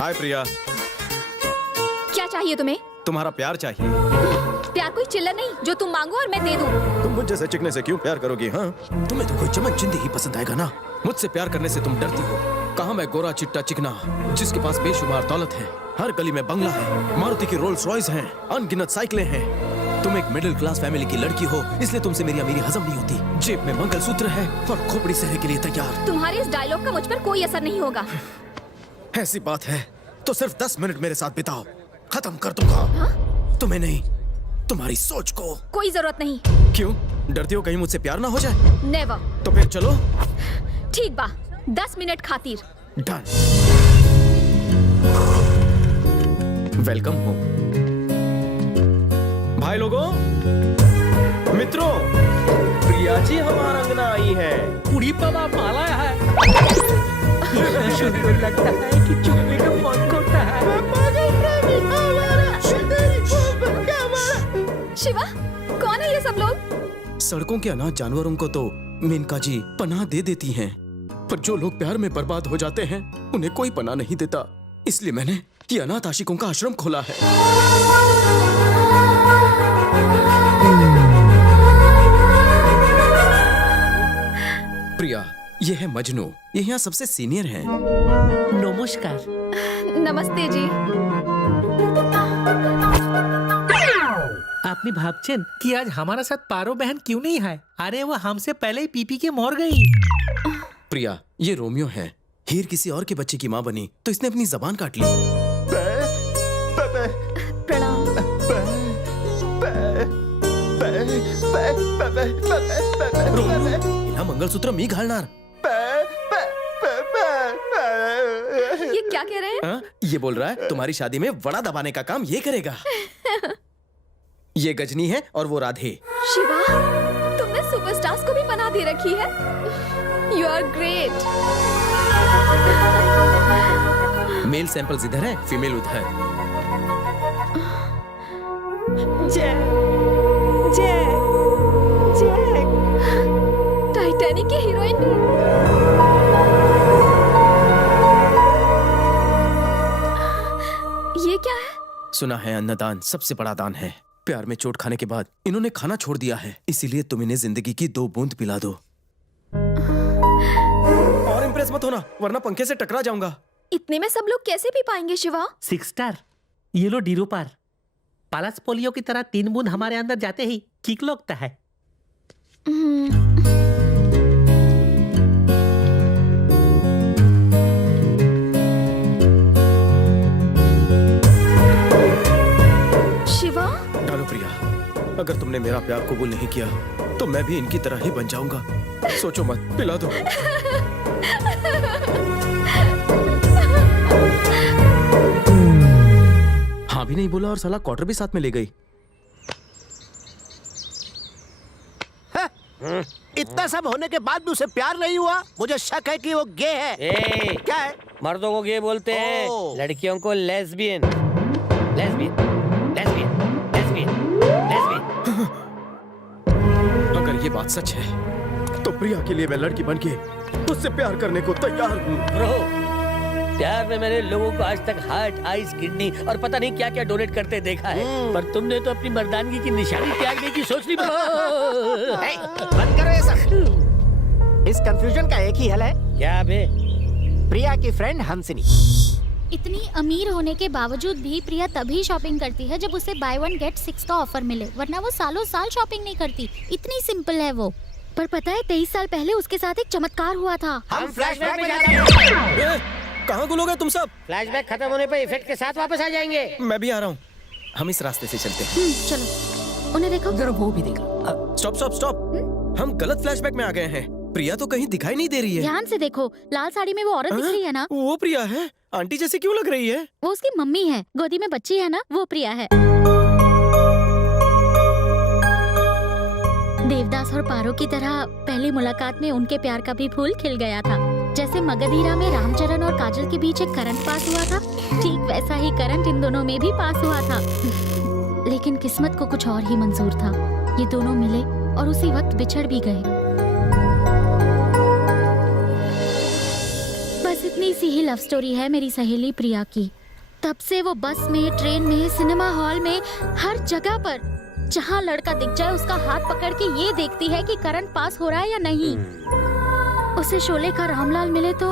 हाय प्रिया, क्या चाहिए तुम्हें? तुम्हारा प्यार चाहिए। प्यार कोई चिल्लर नहीं जो तुम मांगो और मैं दे दूं। तुम मुझ जैसे चिकने से क्यों प्यार करोगी? हाँ, तुम्हें तो कोई चमन चिंदी ही पसंद आएगा ना। मुझसे प्यार करने से तुम डरती हो। कहाँ मैं गोरा चिट्टा चिकना जिसके पास बेशुमार दौलत है, हर गली में बंगला है, मारुति की रोल्स रॉयस हैं, अनगिनत साइकिलें हैं। तुम एक मिडिल क्लास फैमिली की लड़की हो, इसलिए तुमसे मेरी अमीरी हजम नहीं होती। जेब में मंगलसूत्र है और खोपड़ी सहने के लिए तैयार। तुम्हारे इस डायलॉग का मुझ पर कोई असर नहीं होगा। ऐसी बात है तो सिर्फ 10 मिनट मेरे साथ बिताओ, खत्म कर दूंगा। हाँ? तुम्हें नहीं, तुम्हारी सोच को। कोई जरूरत नहीं। क्यों डरती हो कहीं मुझसे प्यार ना हो जाए? नेवर। तो फिर चलो। ठीक बा, 10 मिनट खातिर। डन। वेलकम हो भाई लोगों, मित्रों। प्रिया जी हमारा अंगना आई है। पूरी पवा माला है। लगता है कि चुगली का मन करता है। शिवा, कौन है ये सब लोग? सड़कों के अनाथ जानवरों को तो मेनका जी पनाह दे देती हैं, पर जो लोग प्यार में बर्बाद हो जाते हैं उन्हें कोई पनाह नहीं देता। इसलिए मैंने ये अनाथ आशिकों का आश्रम खोला है। प्रिया, ये है मजनू, ये यहाँ सबसे सीनियर हैं। नमस्कार। नमस्ते जी। आपने भाबचन कि आज हमारा साथ पारो बहन क्यों नहीं है? अरे वो हमसे पहले ही पी के मोर गई। प्रिया, ये रोमियो है। हीर किसी और के बच्चे की माँ बनी तो इसने अपनी जबान काट ली। प्रणाम। रोमियो, मंगलसूत्र मी घालणार। ये क्या कह रहे हैं? हाँ? ये बोल रहा है तुम्हारी शादी में वड़ा दबाने का काम ये करेगा। ये गजनी है और वो राधे। शिवा, तुमने सुपरस्टार्स को भी बना दे रखी है। You are great. Male samples इधर है, फीमेल उधर। जय जय जय। टाइटैनिक की हीरोइन भी। ये क्या है? सुना है अन्नदान सबसे बड़ा दान है। प्यार में चोट खाने के बाद इन्होंने खाना छोड़ दिया है, इसीलिए तुम इन्हें जिंदगी की 2 बूंद पिला दो। और इम्प्रेस मत होना, वरना पंखे से टकरा जाऊंगा। इतने में सब लोग कैसे पी पाएंगे शिवा? 6 स्टार, ये लो डीरो पार। पल्स पोलियो की तरह 3 बूंद हमारे अंदर जाते ही किक लगता है। शिवा, डालो प्रिया, अगर तुमने मेरा प्यार कबूल नहीं किया तो मैं भी इनकी तरह ही बन जाऊंगा। सोचो मत, पिला दो। हाँ भी नहीं बोला और साला क्वार्टर भी साथ में ले गई। इतना सब होने के बाद भी उसे प्यार नहीं हुआ? मुझे शक है कि वो गे है। क्या है? मर्दों को गे बोलते हैं, लड़कियों को lesbian. Lesbian, lesbian, lesbian, lesbian. अगर ये बात सच है तो प्रिया के लिए मैं लड़की बन के उससे प्यार करने को तैयार हूँ। ब्रो, प्यार में मैंने लोगों को आज तक हार्ट, आइस, किडनी और पता नहीं क्या क्या डोनेट करते देखा है, पर तुमने तो अपनी मर्दानगी की निशानी त्यागने की सोच ली। बंद करो ये सब। इस कंफ्यूजन का एक ही हल है। क्या बे? प्रिया की फ्रेंड हंसिनी। इतनी अमीर होने के बावजूद भी प्रिया तभी शॉपिंग करती है जब उसे बाय 1 गेट 6 का ऑफर मिले, वरना वो सालों साल शॉपिंग नहीं करती। इतनी सिंपल है वो। पर पता है 23 साल पहले उसके साथ एक चमत्कार हुआ था। हम फ्लैशबैक में जा रहे हैं। कहाँ गुलोगे तुम सब? फ्लैशबैक खत्म होने पर इफेक्ट के साथ वापस आ जाएंगे। मैं भी आ रहा हूँ। हम इस रास्ते से चलते हैं। चलो, उन्हें देखो। जरा वो भी देखो। स्टॉप स्टॉप स्टॉप, हम गलत फ्लैशबैक में आ गए हैं। प्रिया तो कहीं दिखाई नहीं दे रही है। ध्यान से देखो, लाल साड़ी में वो औरत दिख रही है ना? वो प्रिया है। आंटी जैसी क्यों लग रही है? वो उसकी मम्मी है। गोदी में बच्ची है ना, वो प्रिया है। देवदास और पारो की तरह पहली मुलाकात में उनके प्यार का भी फूल खिल गया था। जैसे मगधीरा में रामचरण और काजल के बीच एक करंट पास हुआ था, ठीक वैसा ही करंट इन दोनों में भी पास हुआ था। लेकिन किस्मत को कुछ और ही मंजूर था। ये दोनों मिले और उसी वक्त बिछड़ भी गए। बस इतनी सी ही लव स्टोरी है मेरी सहेली प्रिया की। तब से वो बस में, ट्रेन में, सिनेमा हॉल में, हर जगह पर जहाँ लड़का दिख जाए उसका हाथ पकड़ के ये देखती है कि करंट पास हो रहा है या नहीं। उसे शोले का रामलाल मिले तो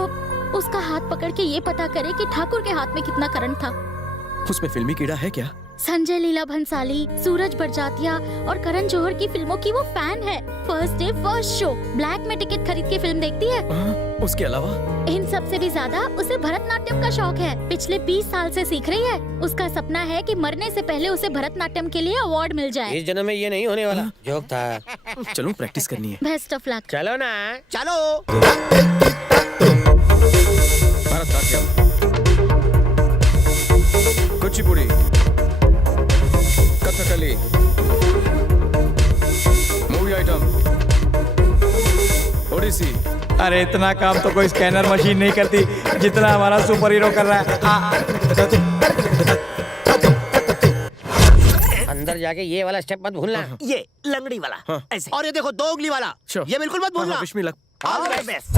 उसका हाथ पकड़ के ये पता करे कि ठाकुर के हाथ में कितना करंट था। उसमें फिल्मी कीड़ा है क्या? संजय लीला भंसाली, सूरज बड़जात्या और करण जौहर की फिल्मों की वो फैन है। First day first show, black में टिकट खरीद के फिल्म देखती है। उसके अलावा इन सब से भी ज्यादा उसे भरतनाट्यम का शौक है। पिछले 20 साल से सीख रही है। उसका सपना है कि मरने से पहले उसे भरतनाट्यम के लिए अवार्ड मिल जाए। इस जन्म में ये नहीं होने वाला। जोक था। चलो प्रैक्टिस करनी है। Best of luck. चलो ना। चलो। Bharatanatyam, Kuchipudi, Kathakali, movie item, Odissi. अरे इतना काम तो कोई स्कैनर मशीन नहीं करती जितना हमारा सुपर हीरो कर रहा है। अंदर जाके ये वाला स्टेप मत भूलना। ये लंगड़ी वाला ऐसे। और ये देखो 2 उंगली वाला। ये बिल्कुल मत भूलना। Wish me luck. All the best.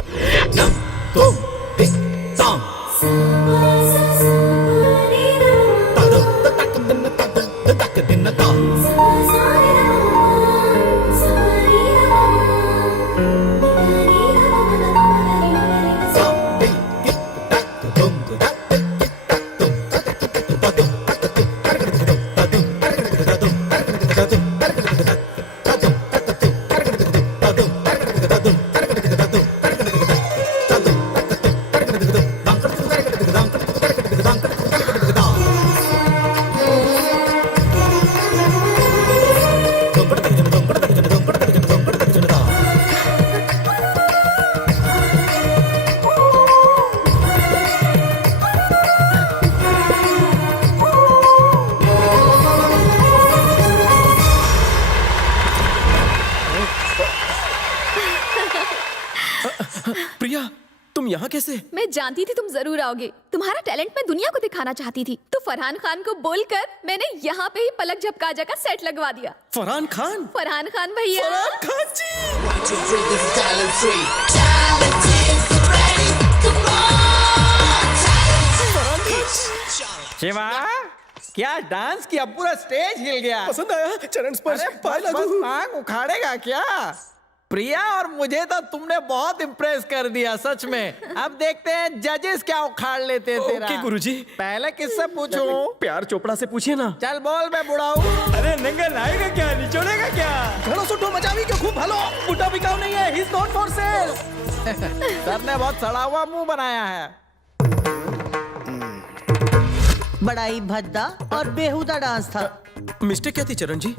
Priya, तुम यहाँ कैसे? मैं जानती थी तुम जरूर आओगे। तुम्हारा टैलेंट मैं दुनिया को दिखाना चाहती थी, तो फरहान खान को बोलकर मैंने यहाँ पे ही पलक झपकाजा का सेट लगवा दिया। फरहान खान? फरहान खान भैया। फरहान खान शिवा, क्या डांस किया, पूरा स्टेज हिल गया। पसंद आया? चरण स्पर्श, पाय लागू। आंख उखाड़ेगा क्या? प्रिया और मुझे तो तुमने बहुत इम्प्रेस कर दिया सच में। अब देखते हैं जजेस क्या उखाड़ लेते हैं तेरा। ओके गुरुजी। पहले किससे पूछूं? प्यार चोपड़ा से पूछिए ना। चल बोल, मैं बुढ़ा हूँ। अरे नंगा लाएगा क्या, निचोड़ेगा क्या? घड़ो सुट्ठो मचावी क्यों खूब भलो। बुढ़ा बिकाऊ नहीं है, he's not for sale। Sir ने बहुत सड़ा हुआ मुंह बनाया है। बड़ा ही भद्दा और बेहुदा डांस था। मिस्टेक क्या थी चरण जी?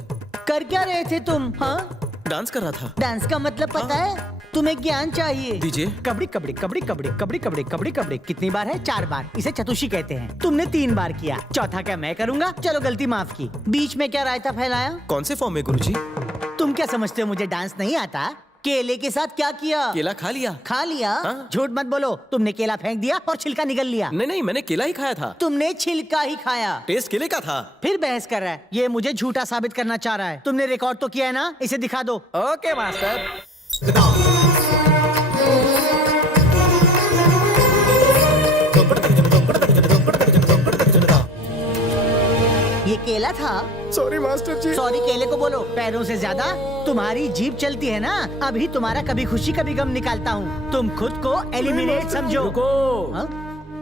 कर क्या रहे थे तुम? हाँ, डांस कर रहा था। डांस का मतलब पता है? तुम्हें ज्ञान चाहिए। दीजिए। कबड्डी कबड्डी कबड्डी कबड्डी कबड्डी कबड्डी कबड्डी कबड्डी कितनी बार है? 4 बार। इसे चतुशी कहते हैं। तुमने 3 बार किया, चौथा क्या मैं करूँगा? चलो गलती माफ की। बीच में क्या रायता फैलाया? कौन से फॉर्म में गुरुजी? तुम क्या समझते हो मुझे डांस नहीं आता? केले के साथ क्या किया? केला खा लिया। खा लिया? झूठ मत बोलो। तुमने केला फेंक दिया और छिलका निगल लिया। नहीं, मैंने केला ही खाया था। तुमने छिलका ही खाया। टेस्ट केले का था। फिर बहस कर रहा है। ये मुझे झूठा साबित करना चाह रहा है। तुमने रिकॉर्ड तो किया है ना? इसे दिखा दो। Okay master. ये केला था। सॉरी मास्टर जी। सॉरी केले को बोलो। पैरों से ज्यादा तुम्हारी जीभ चलती है ना। अभी तुम्हारा कभी खुशी कभी गम निकालता हूँ। तुम खुद को एलिमिनेट समझो।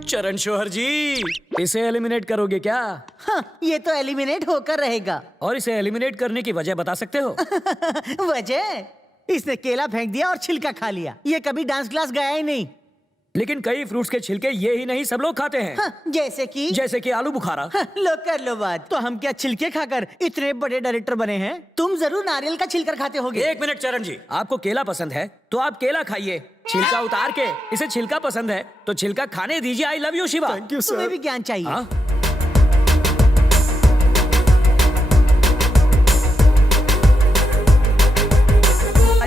चरण शोहर जी, इसे एलिमिनेट करोगे क्या? हाँ, ये तो एलिमिनेट होकर रहेगा। और इसे एलिमिनेट करने की वजह बता सकते हो? वजह? इसने केला फेंक दिया और छिलका खा लिया। ये कभी डांस क्लास गया ही नहीं। लेकिन कई फ्रूट्स के छिलके ये ही नहीं सब लोग खाते हैं। हाँ, जैसे कि आलू बुखारा। हाँ, लो कर लो बात। तो हम क्या छिलके खाकर इतने बड़े डायरेक्टर बने हैं? तुम जरूर नारियल का छिलकर खाते होगे। 1 मिनट चरण जी, आपको केला पसंद है तो आप केला खाइए, छिलका उतार के। इसे छिलका पसंद है तो छिलका खाने दीजिए। आई love you Shiva. Thank you sir. तुम्हें भी ज्ञान चाहिए।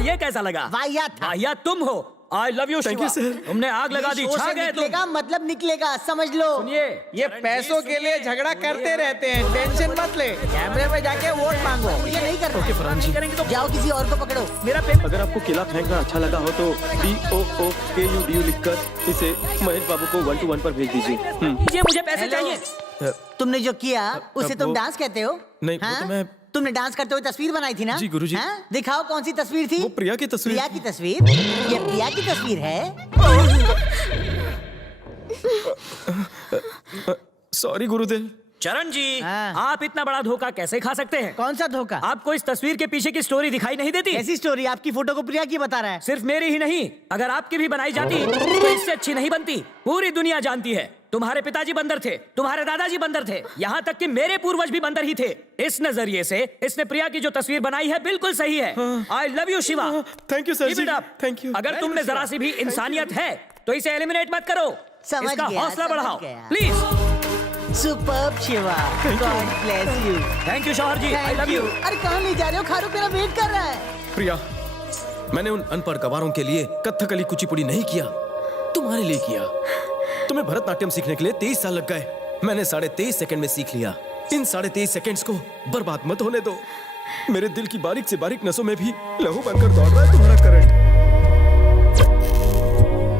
ये कैसा लगा? वाहियात था। वाहियात तुम हो। आई लव यू शिवा। तुमने आग लगा दी, छा गए तुम। निकलेगा मतलब निकलेगा, समझ लो। सुनिए, ये पैसों के लिए झगड़ा करते रहते हैं। टेंशन मत ले, कैमरे में जाके वोट मांगो। ये नहीं करना। ओके फरहान जी। तो जाओ किसी और को पकड़ो। मेरा पेमेंट। अगर आपको केला फेंकना अच्छा लगा हो तो DOOKUDU लिखकर इसे महेश बाबू को 1 to 1 पर भेज दीजिए। मुझे पैसे चाहिए। तुमने जो किया उसे तुम डांस कहते हो? नहीं, वो तो मैं। तुमने डांस करते हुए तस्वीर बनाई थी ना? जी गुरुजी। दिखाओ कौन सी तस्वीर थी? वो प्रिया की तस्वीर। प्रिया की तस्वीर? ये प्रिया की तस्वीर है? सॉरी गुरुदेव। चरण जी, आप इतना बड़ा धोखा कैसे खा सकते हैं? कौन सा धोखा? आपको इस तस्वीर के पीछे की स्टोरी दिखाई नहीं देती? ऐसी स्टोरी आपकी फोटो को प्रिया की बता रहा है। सिर्फ मेरी ही नहीं, अगर आपकी भी बनाई जाती तो इससे अच्छी नहीं बनती। पूरी दुनिया जानती है तुम्हारे पिताजी बंदर थे, तुम्हारे दादाजी बंदर थे, यहाँ तक कि मेरे पूर्वज भी बंदर ही थे। इस नजरिए से इसने प्रिया की जो तस्वीर बनाई है बिल्कुल सही है। I love you Shiva. Thank you sir ji. Thank you. अगर तुम में जरा सी भी इंसानियत है तो इसे एलिमिनेट मत करो। समझ इसका गया, हौसला समझ बढ़ाओ गया। Please. Superb Shiva. God bless you. Thank you शौहर जी। आई लव यू। अरे कहाँ ले जा रहे हो? खारू मेरा वेट कर रहा है। प्रिया, मैंने उन अनपढ़ गवारों के लिए कथकली कुचिपुड़ी नहीं किया, तुम्हारे लिए किया। तुम्हें भरतनाट्यम सीखने के लिए 23 साल लग गए। मैंने 23.5 सेकंड में सीख लिया। इन 23.5 सेकंड्स को बर्बाद मत होने दो। मेरे दिल की बारीक से बारीक नसों में भी लहू बनकर दौड़ रहा है तुम्हारा करंट।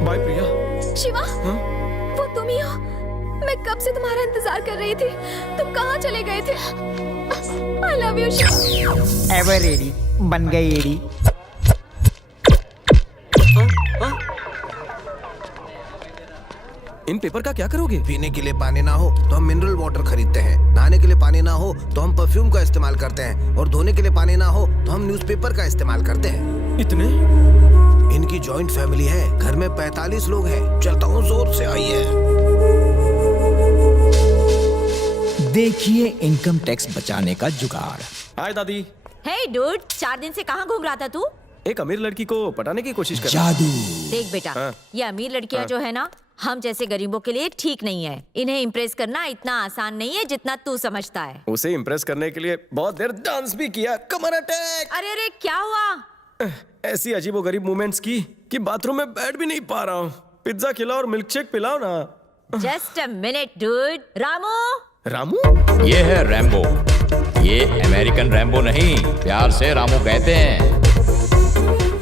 बाय प्रिया। शिवा, वो तुम ही हो? मैं कब से तुम्हारा इंतजार कर रही थी। तुम कहाँ चले गए थे? आई love you Shiva. Ever ready बन गई एडी। इन पेपर का क्या करोगे? पीने के लिए पानी ना हो तो हम मिनरल वाटर खरीदते हैं, नहाने के लिए पानी ना हो तो हम परफ्यूम का इस्तेमाल करते हैं, और धोने के लिए पानी ना हो तो हम न्यूज़पेपर का इस्तेमाल करते हैं। इतने? इनकी जॉइंट फैमिली है, घर में 45 लोग हैं। चलता हूँ, जोर से आइए। देखिए इनकम टैक्स बचाने का जुगाड़। हाय दादी। हे डूड, 4 दिन से कहाँ घूम रहा था तू? एक अमीर लड़की को पटाने की कोशिश कर। जादू। देख बेटा, ये अमीर लड़कियाँ जो है ना, हम जैसे गरीबों के लिए ठीक नहीं है। इन्हें इम्प्रेस करना इतना आसान नहीं है जितना तू समझता है। उसे इम्प्रेस करने के लिए बहुत देर डांस भी किया। कमर अटैक। अरे अरे क्या हुआ? ऐसी अजीबोगरीब मूवमेंट्स की कि बाथरूम में बैठ भी नहीं पा रहा हूँ। पिज्जा खिलाओ और मिल्कशेक पिलाओ ना। Just a minute dude. Ramu. Ramu? ये है रैम्बो। ये अमेरिकन रैम्बो नहीं, प्यार से रामू कहते हैं।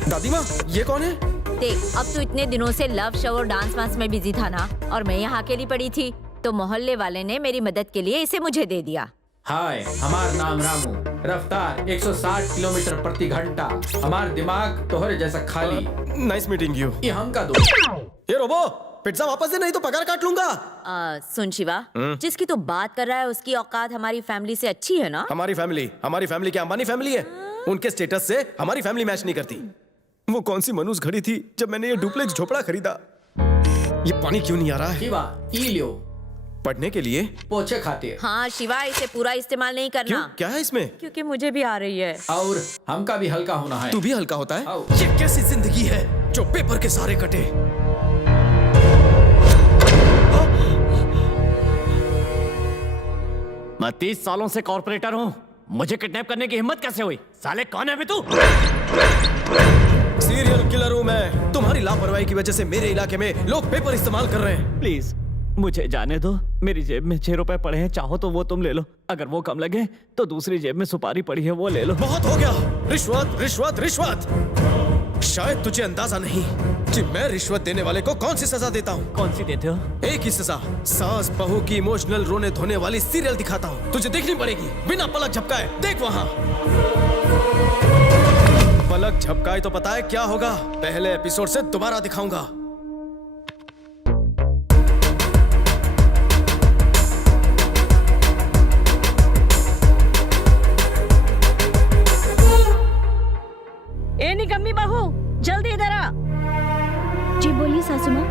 दादी माँ, ये कौन है? देख, अब तू इतने दिनों से लव शो और डांस वांस में बिजी था ना, और मैं यहाँ अकेली पड़ी थी, तो मोहल्ले वाले ने मेरी मदद के लिए इसे मुझे दे दिया। हाय, हमार नाम रामू, रफ्तार 160 किलोमीटर प्रति घंटा। हमार दिमाग तोहरे जैसा खाली। Nice meeting you. ये हम का दोस्त। ये रोबो, पिज्जा वापस दे नहीं तो पगार काट लूंगा। सुन शिवा, जिसकी तू बात कर रहा है उसकी औकात हमारी फैमिली से अच्छी है ना? हमारी फैमिली क्या अंबानी फैमिली है? उनके स्टेटस से हमारी फैमिली मैच नहीं करती। वो कौन सी मनुष्य घड़ी थी जब मैंने ये डुप्लेक्स झोपड़ा खरीदा। ये पानी क्यों नहीं आ रहा है? शिवा, ई लियो। पढ़ने के लिए? पोछे खातिर। हाँ शिवा, इसे पूरा इस्तेमाल नहीं करना। क्यों? क्या है इसमें? क्योंकि मुझे भी आ रही है। और हमका भी हल्का होना है। तू भी हल्का होता है? ये कैसी जिंदगी है जो पेपर के सहारे कटे? मैं 30 सालों से कॉर्पोरेटर हूँ। मुझे किडनैप करने की हिम्मत कैसे हुई? साले कौन है बे तू? सीरियल किलर हूँ मैं। तुम्हारी लापरवाही की वजह से मेरे इलाके में लोग पेपर इस्तेमाल कर रहे हैं। प्लीज मुझे जाने दो। मेरी जेब में 6 रुपए पड़े हैं, चाहो तो वो तुम ले लो। अगर वो कम लगे तो दूसरी जेब में सुपारी पड़ी है, वो ले लो। बहुत हो गया। रिश्वत रिश्वत रिश्वत। शायद तुझे अंदाजा नहीं कि मैं रिश्वत देने वाले को कौन सी सजा देता हूँ। कौन सी देते हो? एक ही सजा, सास बहू की इमोशनल रोने धोने वाली सीरियल दिखाता हूँ। तुझे देखनी पड़ेगी बिना पलक झपकाए। देख वहाँ पलक झपकाए तो पता है क्या होगा? पहले एपिसोड से दोबारा दिखाऊंगा। ए निकम्मी बहू, जल्दी इधर आ। जी बोलिए सासू माँ।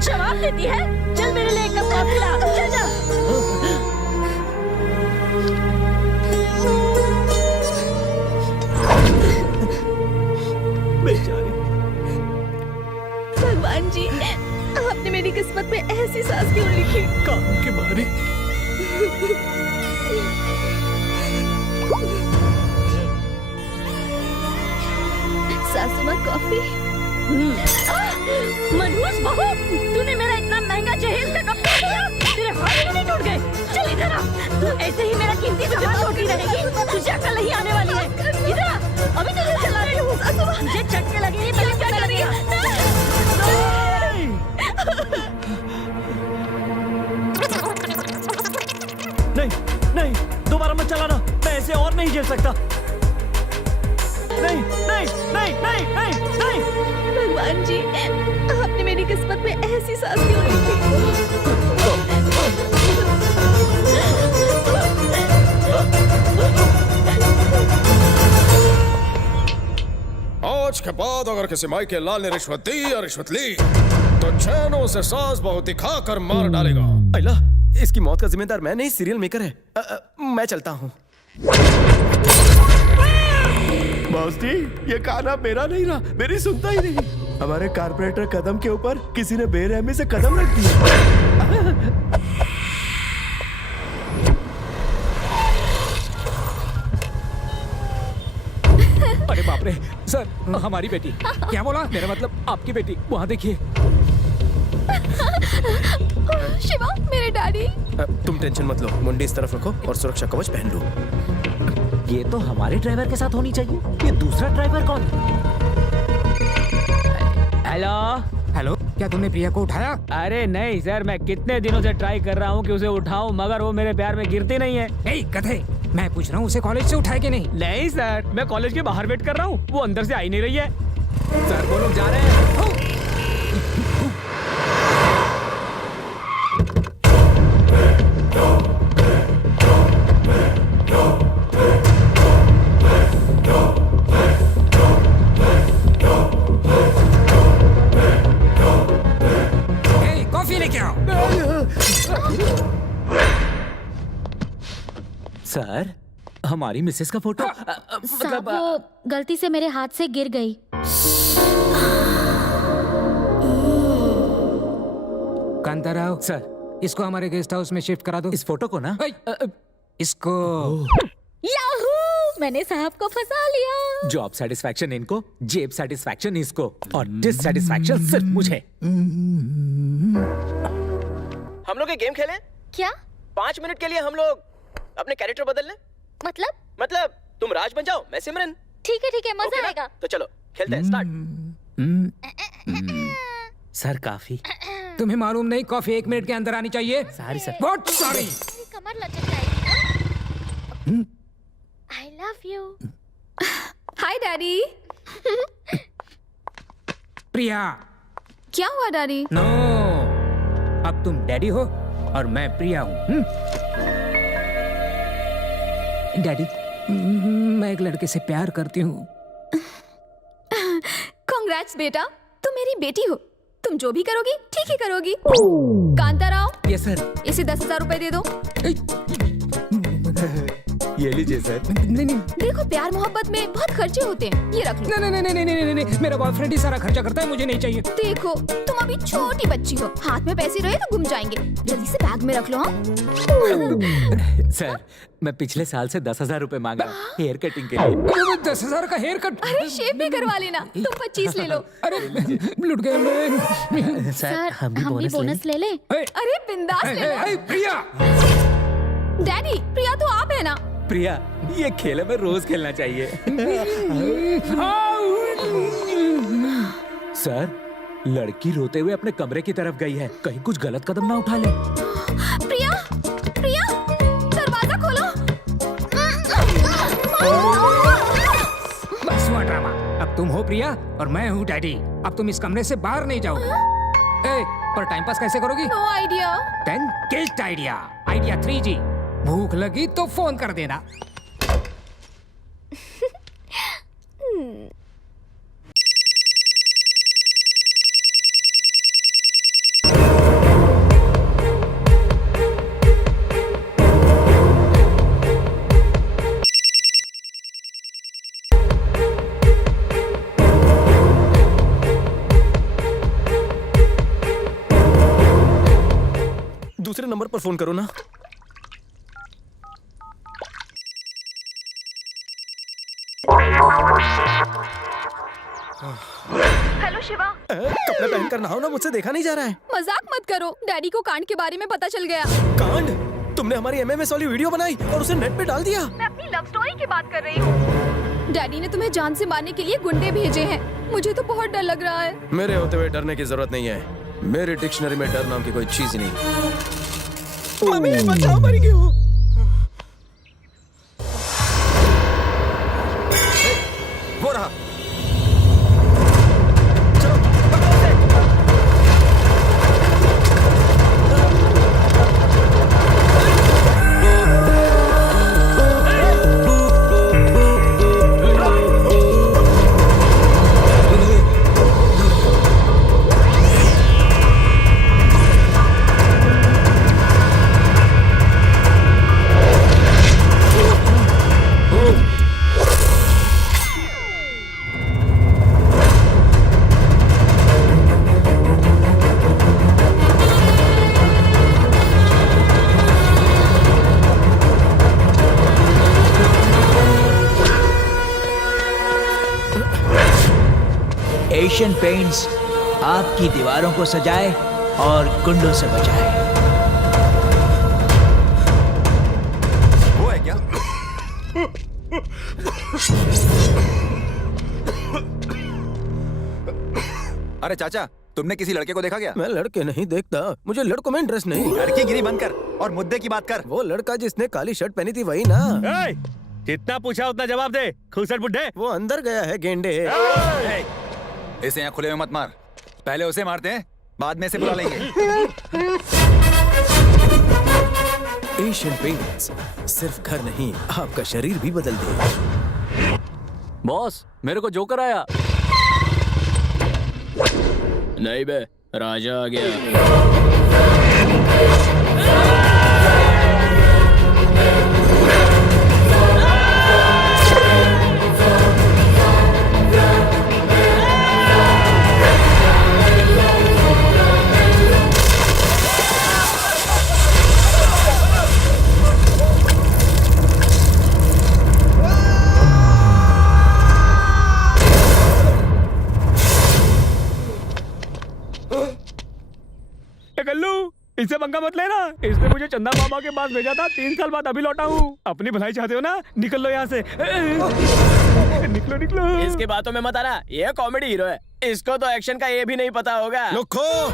जवाब देती है? चल मेरे लिए एक कप कॉफी ला। चल जा। भगवान जी, आपने मेरी किस्मत में ऐसी सास क्यों लिखी? काम के मारे। सासू माँ कॉफी। मनहूस बहू, तूने मेरा इतना महंगा जहेज का कप तोड़ दिया। तेरे हाथ नहीं टूट गए? चल इधर आ। तू ऐसे ही मेरा कीमती सामान तोड़ती रहेगी। तुझे अकल नहीं आने वाली है। इधर आ, अभी तुझे चला रही हूँ। मुझे झटके लगेंगे तो क्या करेगा? नहीं नहीं, दोबारा मत चलाना। मैं ऐसे और नहीं झेल सकता। नहीं नहीं नहीं नहीं नहीं नहीं। भगवान जी, आपने मेरी किस्मत में ऐसी सास क्यों लिखी? आज के बाद अगर किसी माई के लाल ने रिश्वत दी या रिश्वत ली तो चैनों से सास बहू दिखा कर मार डालेगा। अल्लाह, इसकी मौत का जिम्मेदार मैं नहीं, सीरियल मेकर है। मैं चलता हूँ। बॉस जी, ये खाना मेरा नहीं रहा, मेरी सुनता ही नहीं। हमारे कारपोरेटर कदम के ऊपर किसी ने बेरहमी से कदम रख दिया। अरे बाप रे सर, हमारी बेटी। क्या बोला? मेरा मतलब आपकी बेटी। वहाँ देखिए। शिवा, मेरे डैडी। तुम टेंशन मत लो, मुंडी इस तरफ रखो और सुरक्षा कवच पहन लो। ये तो हमारे ड्राइवर के साथ होनी चाहिए। ये दूसरा ड्राइवर कौन है? हेलो हेलो, क्या तुमने प्रिया को उठाया? अरे नहीं सर, मैं कितने दिनों से ट्राई कर रहा हूँ कि उसे उठाऊं, मगर वो मेरे प्यार में गिरती नहीं है। ए गधे, मैं पूछ रहा हूँ उसे कॉलेज से उठाए कि नहीं? नहीं सर, मैं कॉलेज के बाहर वेट कर रहा हूँ, वो अंदर से आ ही नहीं रही है। सर वो लोग जा रहे हैं। कॉफी लेके आओ। सर, हमारी मिसेस का फोटो साहब, वो गलती से मेरे हाथ से गिर गई। कांताराव सर, इसको हमारे गेस्ट हाउस में शिफ्ट करा दो। इस फोटो को ना? इसको। याहू! मैंने साहब को फंसा लिया। जॉब सेटिस्फैक्शन इनको, जेब सेटिस्फैक्शन इसको, और डिससेटिस्फैक्शन सिर्फ मुझे। हम लोग एक गेम खेलें? क्या? 5 मिनट के लिए हम लोग अपने कैरेक्टर बदल लें। मतलब तुम राज बन जाओ, मैं सिमरन। ठीक है, मजा आएगा। तो चलो खेलते हैं, स्टार्ट। सर काफी। तुम्हें मालूम नहीं कॉफी 1 मिनट के अंदर आनी चाहिए? Sorry sir. What sorry? कमर लचक जाएगी। I love you. Hi daddy. Priya. क्या हुआ डैडी? नो, अब तुम डैडी हो और मैं प्रिया हूँ। डैडी, मैं एक लड़के से प्यार करती हूँ। कांग्रेट्स बेटा, तुम मेरी बेटी हो। तुम जो भी करोगी ठीक ही करोगी। कांताराव। Yes sir. इसे 10,000 रुपए दे दो। ये लीजिए सर। नहीं नहीं देखो, प्यार मोहब्बत में बहुत खर्चे होते हैं, ये रख लो। नहीं नहीं नहीं नहीं नहीं, मेरा बॉयफ्रेंड ही सारा खर्चा करता है, मुझे नहीं चाहिए। देखो, तुम अभी छोटी बच्ची हो, हाथ में पैसे रहे तो गुम जाएंगे। जल्दी से बैग में रख लो। हाँ? सर, मैं पिछले साल से 10,000 रुपए मांगा हेयर कटिंग के लिए। 10,000 का हेयर कट? अरे शेव भी करवा लेना। तुम 25 ले लो। अरे लुट गए मैं। सर, हम भी बोनस ले ले। अरे बिंदास ले लो। प्रिया। डैडी, प्रिया तो आप है ना? प्रिया, ये खेल में रोज खेलना चाहिए। सर, लड़की रोते हुए अपने कमरे की तरफ गई है, कहीं कुछ गलत कदम ना उठा ले। प्रिया, प्रिया, दरवाजा खोलो। बस हुआ ड्रामा। अब तुम हो प्रिया और मैं हूँ डैडी। अब तुम इस कमरे से बाहर नहीं जाओगे। पर टाइम पास कैसे करोगी? No idea. Then get idea. Idea 3G। भूख लगी तो फोन कर देना। दूसरे नंबर पर फोन करो ना। हेलो शिवा। कपड़े पहन कर नहाओ ना, मुझसे देखा नहीं जा रहा है। मजाक मत करो, डैडी को कांड के बारे में पता चल गया। कांड? तुमने हमारी एमएमएस वाली वीडियो बनाई और उसे नेट पे डाल दिया। मैं अपनी लव स्टोरी की बात कर रही हूँ। डैडी ने तुम्हें जान से मारने के लिए गुंडे भेजे हैं। मुझे तो बहुत डर लग रहा है। मेरे होते हुए डरने की जरूरत नहीं है। मेरी डिक्शनरी में डर नाम की कोई चीज ही नहीं। मम्मी बचाओ, मर गई हूँ। वो रहा। एशियन पेंट्स आपकी दीवारों को सजाए और गुंडों से बचाए। वो है क्या? अरे चाचा, तुमने किसी लड़के को देखा क्या? मैं लड़के नहीं देखता, मुझे लड़कों में इंटरेस्ट नहीं। लड़की गिरी बंद कर और मुद्दे की बात कर। वो लड़का जिसने काली शर्ट पहनी थी वही ना? जितना पूछा उतना जवाब दे, खुसट बुड्ढे। वो अंदर गया है गेंडे। इसे यहाँ खुले में मत मार, पहले उसे मारते हैं, बाद में इसे बुला लेंगे। एशियन पेंट्स सिर्फ घर नहीं, आपका शरीर भी बदल दे। बॉस, मेरे को जोकर आया। नहीं बे, राजा आ गया। गल्लू, इससे पंगा मत लेना। इसने मुझे चंदा मामा के पास भेजा था, 3 साल बाद अभी लौटा हूँ। अपनी भलाई चाहते हो ना, निकल लो यहाँ से। निकलो निकलो। इसकी बातों में मत आना, ये कॉमेडी हीरो है। इसको तो एक्शन का ये भी नहीं पता होगा। लुखो,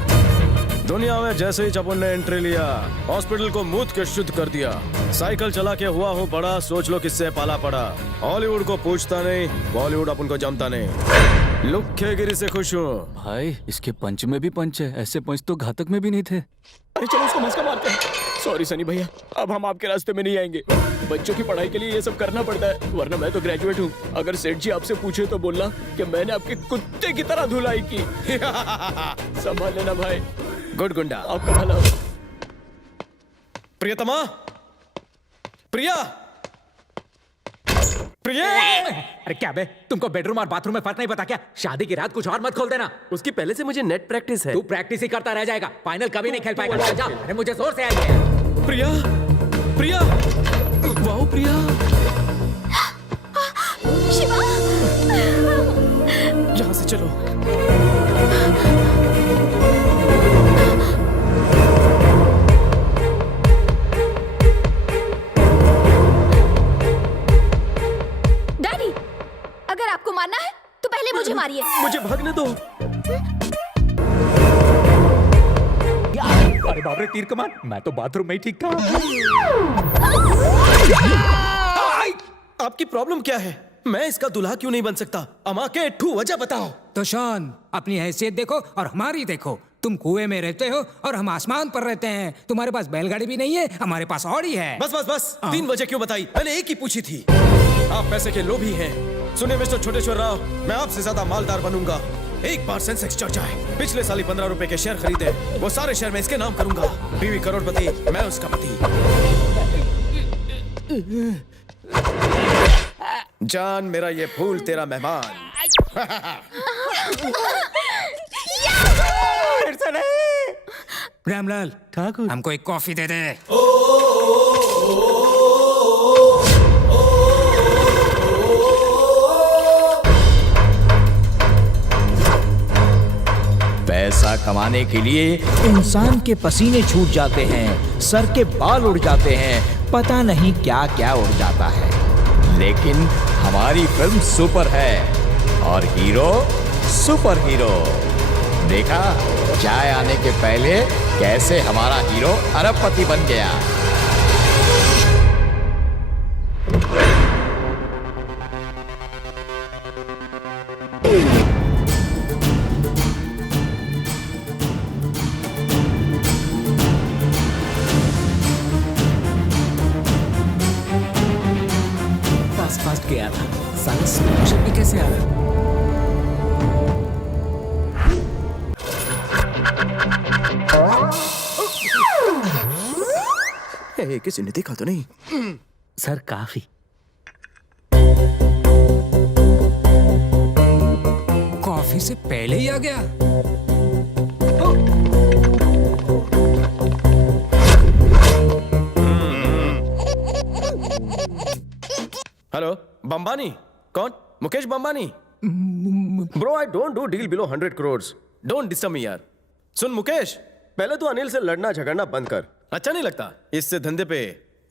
दुनिया में जैसे ही चपुन ने एंट्री लिया, हॉस्पिटल को मूत के शुद्ध कर दिया। साइकिल चला के हुआ हो बड़ा, सोच लो किससे पाला पड़ा। हॉलीवुड को पूछता नहीं, बॉलीवुड अपन को जमता नहीं। लुक्खेगिरी से खुश हूँ। भाई इसके पंच में भी पंच है, ऐसे पंच तो घातक में भी नहीं थे। अरे चलो उसको मस्का मारते हैं। सॉरी सनी भैया, अब हम आपके रास्ते में नहीं आएंगे। बच्चों की पढ़ाई के लिए ये सब करना पड़ता है, वरना मैं तो ग्रेजुएट हूँ। अगर सेठ जी आपसे पूछे तो बोलना कि मैंने आपके कुत्ते की तरह धुलाई की। संभाल लेना भाई। गुड गुंडा, आपका भला हो। प्रियतमा, प्रिया, प्रिया। अरे क्या बे, तुमको बेडरूम और बाथरूम में फर्क नहीं पता क्या? शादी की रात कुछ और मत खोल देना। उसकी पहले से मुझे नेट प्रैक्टिस है। तू प्रैक्टिस ही करता रह जाएगा, फाइनल कभी नहीं खेल पाएगा। जा, अरे मुझे जोर से आई है। प्रिया, प्रिया, वाओ प्रिया। शिवा, यहाँ से चलो। डैडी, अगर आपको मारना है तो पहले मुझे मारिए। मुझे भागने दो। अरे बाप रे, तीर कमान, मैं तो बाथरूम में ही ठीक था। आपकी प्रॉब्लम क्या है? मैं इसका दूल्हा क्यों नहीं बन सकता? अमा के ठू वजह बताओ। तो शॉन, अपनी हैसियत देखो और हमारी देखो। तुम कुएं में रहते हो और हम आसमान पर रहते हैं। तुम्हारे पास बैलगाड़ी भी नहीं है, हमारे पास ऑडी है। बस बस बस, 3 वजह क्यों बताई? मैंने एक ही पूछी थी। आप पैसे के लोभी हैं। सुनिए मिस्टर छोटेश्वर राव, मैं आपसे ज्यादा मालदार बनूंगा। एक बार सेंसेक्स चढ़ जाए, पिछले साल ही 15 रुपए के शेयर खरीदे, वो सारे शेयर मैं इसके नाम करूंगा। बीवी करोड़पति, मैं उसका पति। जान मेरा ये फूल तेरा मेहमान। रामलाल ठाकुर, हमको एक कॉफी दे दे। पैसा कमाने के लिए इंसान के पसीने छूट जाते हैं, सर के बाल उड़ जाते हैं, पता नहीं क्या क्या उड़ जाता है, लेकिन हमारी फिल्म सुपर है और हीरो सुपर हीरो। देखा चाय आने के पहले कैसे हमारा हीरो अरबपति बन गया। फास्ट गया था, सारा स्लोमोशन भी कैसे आ रहा? किसी ने देखा तो नहीं? सर काफी। कॉफी से पहले ही आ गया। हेलो, बम्बानी? कौन? Mukesh Bambani? Bro, I don't do deal below 100 crore. Don't disturb me यार। सुन मुकेश, पहले तो अनिल से लड़ना झगड़ना बंद कर। अच्छा नहीं लगता, इससे धंधे पे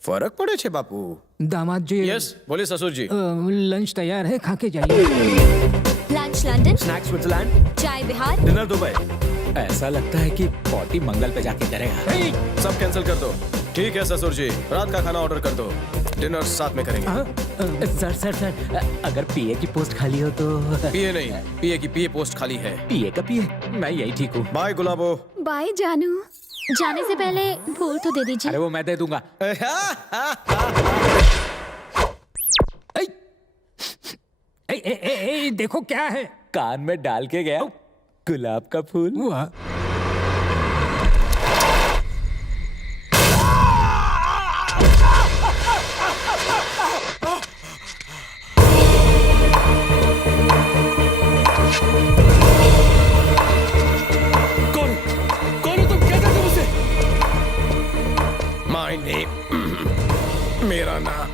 फर्क पड़े छे बापू। दामाद जी। यस, बोलिए ससुर जी। लंच तैयार है, खा के जाइए। लंच लंदन, स्नैक्स स्विट्जरलैंड, चाय बिहार, डिनर दुबई। ऐसा लगता है कि पॉटी मंगल पे जाके करेगा। सब कैंसिल कर दो। ठीक है ससुर जी, रात का खाना ऑर्डर कर दो, डिनर साथ में करेंगे। सर, अगर पीए की पोस्ट खाली हो तो। पीए नहीं, पीए की पीए पोस्ट खाली है। पीए का पीए, मैं यही ठीक हूँ। बाय गुलाबो। बाय जानू। जाने से पहले फूल तो दे दीजिए। अरे वो मैं दे दूंगा। देखो क्या है। कान में डाल के गया गुलाब का फूल। मेरा नाम।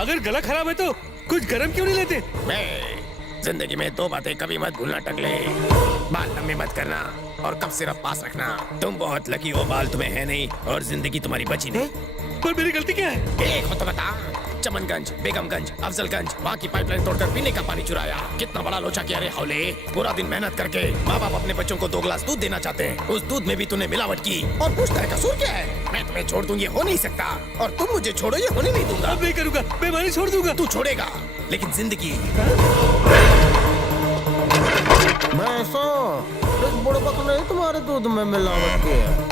अगर गला खराब है तो कुछ गरम क्यों नहीं लेते? मैं जिंदगी में 2 बातें कभी मत भूलना टकले। बाल लंबे मत करना और कब सिर्फ पास रखना। तुम बहुत लकी हो, बाल तुम्हें है नहीं और जिंदगी तुम्हारी बची नहीं। पर मेरी गलती क्या है? एक हो तो बता। चमनगंज, बेगमगंज, अफजलगंज, वहाँ की पाइपलाइन तोड़कर पीने का पानी चुराया। कितना बड़ा लोचा किया रे हौले। पूरा दिन मेहनत करके माँ बाप अपने बच्चों को 2 गिलास दूध देना चाहते हैं, उस दूध में भी तूने मिलावट की और पूछता है कसूर क्या है? मैं तुम्हें छोड़ दूं ये हो नहीं सकता, और तुम मुझे छोड़ो ये होने नहीं दूंगा। अब नहीं करूंगा, मैं मानी छोड़ दूंगा। तू छोड़ेगा लेकिन जिंदगी। मैं ऐसा इस बुढ़वा को नहीं तुम्हारे दूध में मिलावट की है।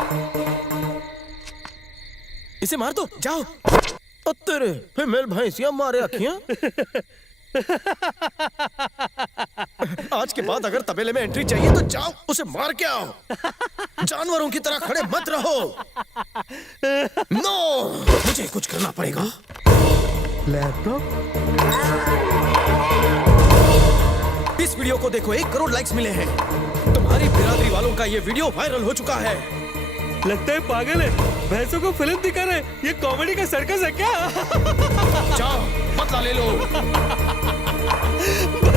इसे मार दो, जाओ। ओ तेरे फीमेल भैंसिया मारे अखियां। आज के बाद अगर तबेले में एंट्री चाहिए तो जाओ, उसे मार के आओ। जानवरों की तरह खड़े मत रहो। नो, मुझे कुछ करना पड़ेगा। लैपटॉप? इस वीडियो को देखो, 1 करोड़ लाइक्स मिले हैं। तुम्हारी बिरादरी वालों का ये वीडियो वायरल हो चुका है। लगता है पागल है, भैंसों को फिल्म दिखा रहे। ये कॉमेडी का सर्कस है क्या? जाओ बदला ले लो। बस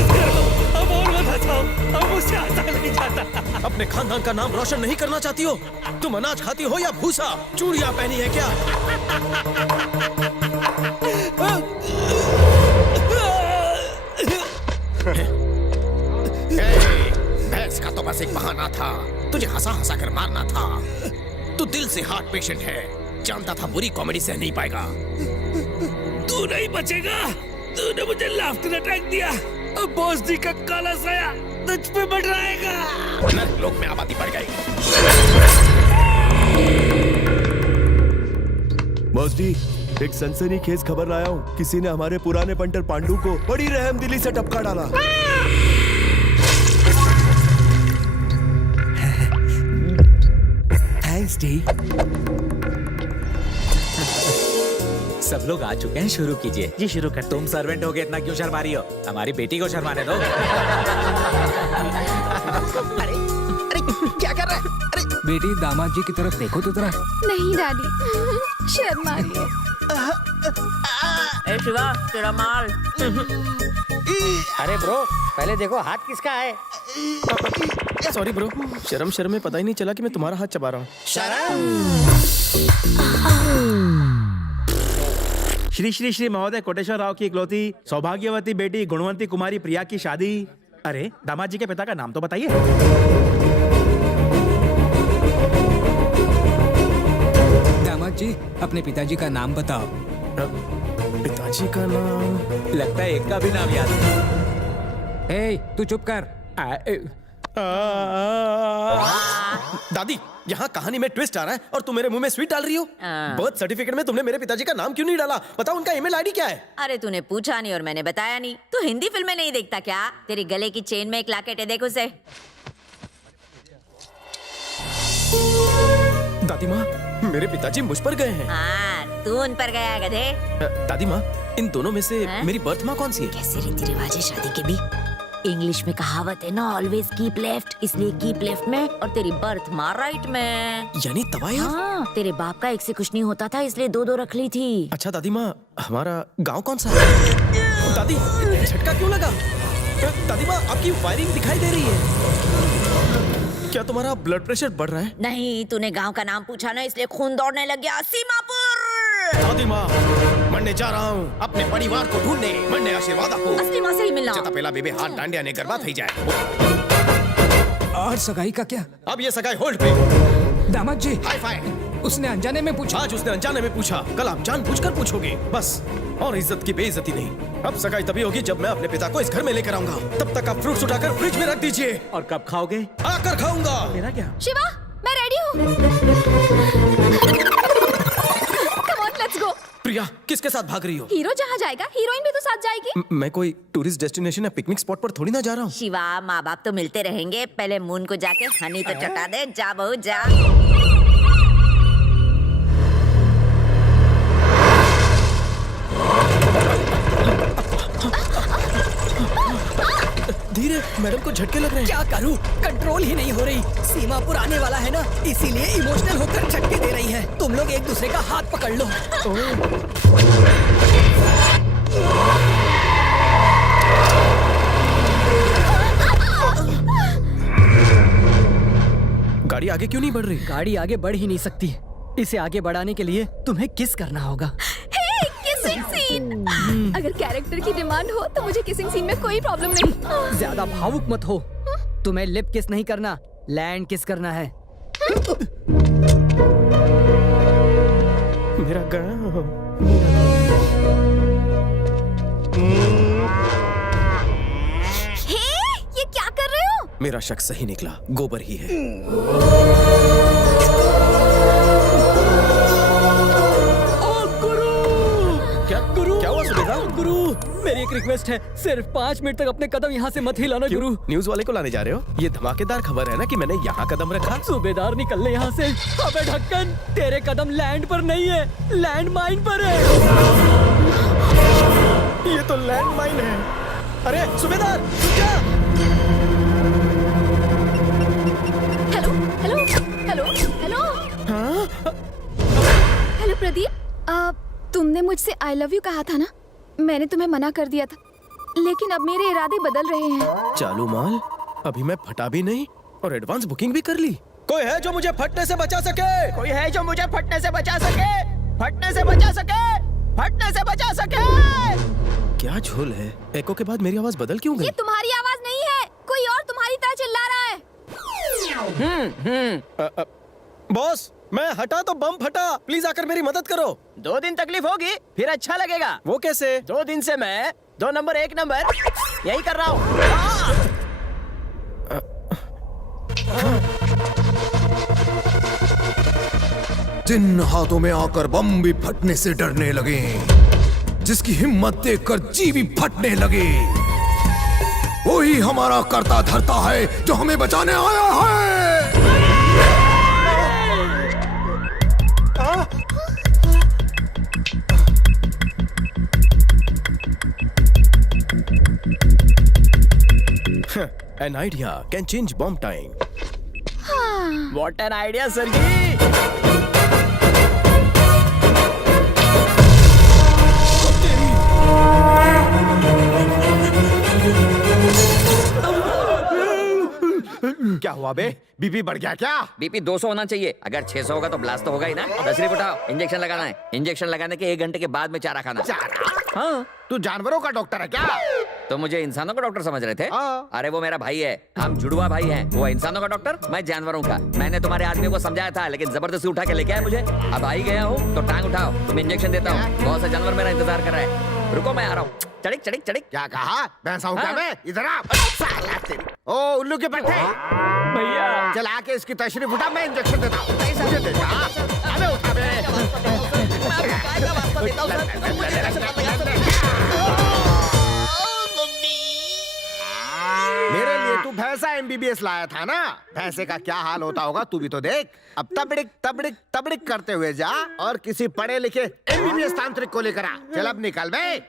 करो, अब और मत हंसाओ, अब मुझसे हंसा नहीं जाता। अपने खानदान का नाम रोशन नहीं करना चाहती हो? तुम अनाज खाती हो या भूसा? चूड़ियां पहनी है क्या? भैंस का तो बस एक बहाना था, तुझे हंसा हंसा कर मारना था। तू दिल से हार्ट पेशेंट है, जानता था बुरी कॉमेडी सह नहीं पाएगा। तू नहीं बचेगा, तूने मुझे लाफ्टर अटैक दिया। अब बॉस जी का काला साया तुझ पे मंडराएगा। नर्क लोक में आबादी बढ़ गई। बॉस जी, एक सनसनीखेज खबर लाया हूँ। किसी ने हमारे पुराने पंटर पांडु को बड़ी रहमदिली से टपका डाला। Thanks D. सब लोग आ चुके हैं, शुरू कीजिए। जी शुरू कर। तुम सर्वेंट हो गए, इतना क्यों शर्मा रही हो? हमारी बेटी को शर्माने दो। अरे क्या कर रहा है? अरे बेटी, दामाद जी की तरफ देखो तो जरा। नहीं दादी, शर्म आ रही है। ए शिवा, तेरा माल। अरे ब्रो, पहले देखो हाथ किसका है। सॉरी ब्रो, शर्म शर्म में पता ही नहीं चला कि मैं तुम्हारा हाथ चबा रहा हूँ। श्री श्री श्री महोदय कोटेश्वर राव की इकलौती सौभाग्यवती बेटी गुणवंती कुमारी प्रिया की शादी। अरे दामाद जी के पिता का नाम तो बताइए। दामाद जी, अपने पिताजी का नाम बताओ। पिताजी का नाम? लगता है एक का भी नाम याद नहीं। ए, तू चुप कर। दादी, यहाँ कहानी में ट्विस्ट आ रहा है और तुम मेरे मुंह में स्वीट डाल रही हो। बर्थ सर्टिफिकेट में तुमने मेरे पिताजी का नाम क्यों नहीं डाला? बताओ उनका ईमेल आईडी क्या है? अरे तूने पूछा नहीं और मैंने बताया नहीं। तू हिंदी फिल्में नहीं देखता क्या? तेरी गले की चेन में एक लॉकेट है, देख उसे। दादी माँ, मेरे पिताजी मुझ पर गए हैं। हाँ, तू उन पर गया है गधे। दादी माँ, इन दोनों में से मेरी बर्थ माँ कौन सी है? कैसे रीति रिवाज है शादी के भी? इंग्लिश में कहावत है ना, ऑलवेज कीप लेफ्ट, इसलिए कीप लेफ्ट में और तेरी बर्थ माँ राइट में। यानी तवाया? हाँ, तेरे बाप का एक से कुछ नहीं होता था, इसलिए 2-2 रख ली थी। अच्छा दादी माँ, हमारा गांव कौन सा है? दादी, झटका क्यों लगा? दादी माँ, आपकी वायरिंग दिखाई दे रही है। क्या तुम्हारा ब्लड प्रेशर बढ़ रहा है? नहीं, तूने गांव का नाम पूछा ना, इसलिए खून दौड़ने लग गया। सीमापुर। दादी माँ, मरने जा रहा हूँ अपने परिवार को ढूंढने। मरने आशीर्वाद आपको। असली माँ से ही मिलना। जता पहला बेबे हाथ डांडिया ने गरबा थई जाए। और सगाई का क्या? अब ये सगाई होल्ड पे। दामाद जी, हाई फाई। उसने अनजाने में पूछा। आज उसने अनजाने में पूछा, कल आप जानबूझकर पूछोगे। बस, और इज्जत की बेइज्जती नहीं। अब सगाई तभी होगी जब मैं अपने पिता को इस घर में लेकर आऊंगा। तब तक आप फ्रूट्स उठाकर फ्रिज में रख दीजिए। और कब खाओगे? आकर खाऊंगा। मेरा क्या? शिवा, मैं रेडी हूँ। Come on, let's go. प्रिया, किसके साथ भाग रही हो? हीरो जहाँ जाएगा, हीरोइन भी तो साथ जाएगी। मैं कोई टूरिस्ट डेस्टिनेशन या पिकनिक स्पॉट पर थोड़ी ना जा रहा हूँ। शिवा, माँ बाप तो मिलते रहेंगे, पहले मून को जाके हनी तो चटा दे। जा बहू जा। धीरे, मैडम को झटके लग रहे हैं। क्या करूं? कंट्रोल ही नहीं हो रही। सीमापुर आने वाला है ना, इसीलिए इमोशनल होकर झटके दे रही है। तुम लोग एक दूसरे का हाथ पकड़ लो। गाड़ी आगे क्यों नहीं बढ़ रही? गाड़ी आगे बढ़ ही नहीं सकती। इसे आगे बढ़ाने के लिए तुम्हें किस करना होगा। Hey, kissing scene. सीन। अगर कैरेक्टर की डिमांड हो तो मुझे किसिंग सीन में कोई प्रॉब्लम नहीं। ज्यादा भावुक मत हो। तुम्हें लिप किस नहीं करना, लैंड किस करना है। मेरा गाँव। हे, ये क्या कर रहे हो? मेरा शक सही निकला, गोबर ही है। क्या हुआ सुबेदार? गुरु, मेरी एक रिक्वेस्ट है, सिर्फ 5 मिनट तक अपने कदम यहाँ से मत हिलाना गुरु। न्यूज वाले को लाने जा रहे हो? ये धमाकेदार खबर है ना कि मैंने यहाँ कदम रखा। सूबेदार निकल ले यहाँ से। अबे ढक्कन, तेरे कदम लैंड पर नहीं है, लैंड माइन पर है। ये तो लैंड माइन है। अरे सुबेदार, क्या? Hello hello hello hello. Hello Pradeep, तुमने मुझसे आई लव यू कहा था ना? मैंने तुम्हें मना कर दिया था, लेकिन अब मेरे इरादे बदल रहे हैं। चालू माल, अभी मैं फटा भी नहीं और एडवांस बुकिंग भी कर ली। कोई है जो मुझे फटने से बचा सके? कोई है जो मुझे फटने से बचा सके? फटने से बचा सके? फटने से बचा सके? क्या झोल है? एको के बाद मेरी आवाज बदल क्यों गई? ये तुम्हारी आवाज नहीं है, कोई और तुम्हारी तरह चिल्ला रहा है। बॉस, मैं हटा तो बम फटा, प्लीज आकर मेरी मदद करो। 2 दिन तकलीफ होगी, फिर अच्छा लगेगा। वो कैसे? 2 दिन से मैं 2 नंबर 1 नंबर यही कर रहा हूँ। जिन हाथों में आकर बम भी फटने से डरने लगे, जिसकी हिम्मत देखकर जी भी फटने लगे, वही हमारा करता धरता है जो हमें बचाने आया है। An idea can change bomb time. What an idea, sir जी। क्या हुआ बे? बीपी बढ़ गया क्या? बीपी 200 होना चाहिए। अगर 600 होगा तो ब्लास्ट तो होगा ही ना। तशरीफ उठाओ, इंजेक्शन लगाना है। इंजेक्शन लगाने के 1 घंटे के बाद में चारा खाना। चारा? हाँ। तू जानवरों का डॉक्टर है क्या? तो मुझे इंसानों का डॉक्टर समझ रहे थे? अरे वो मेरा भाई है, हम जुड़वा भाई हैं। वो इंसानों का डॉक्टर, मैं जानवरों का। मैंने तुम्हारे आदमी को समझाया था, लेकिन जबरदस्ती उठा के लेके आए मुझे। अब आई गया हूँ तो टांग उठाओ, तुम इंजेक्शन देता हूँ। बहुत से जानवर मेरा इंतजार कर रहा है। रुको, मैं आ रहा हूँ। चढ़िक चढ़िक चढ़िक। क्या कहा? भैंसा हूँ क्या मैं? इधर आ। साला तेरी। ओ उल्लू के पट्टे। भैया चल आके इसकी तशरीफ उठा, मैं इंजेक्शन देता हूँ। मुझे दे जा। अबे उठा बे। मेरे लिए तू भैंसा MBBS लाया था ना? भैंसे का क्या हाल होता होगा तू भी तो देख। अब तबड़िक तबड़िक तबड़िक करते हुए जा और किसी पढ़े लिखे MBBS तांत्रिक को लेकर आ। चल अब निकल बे।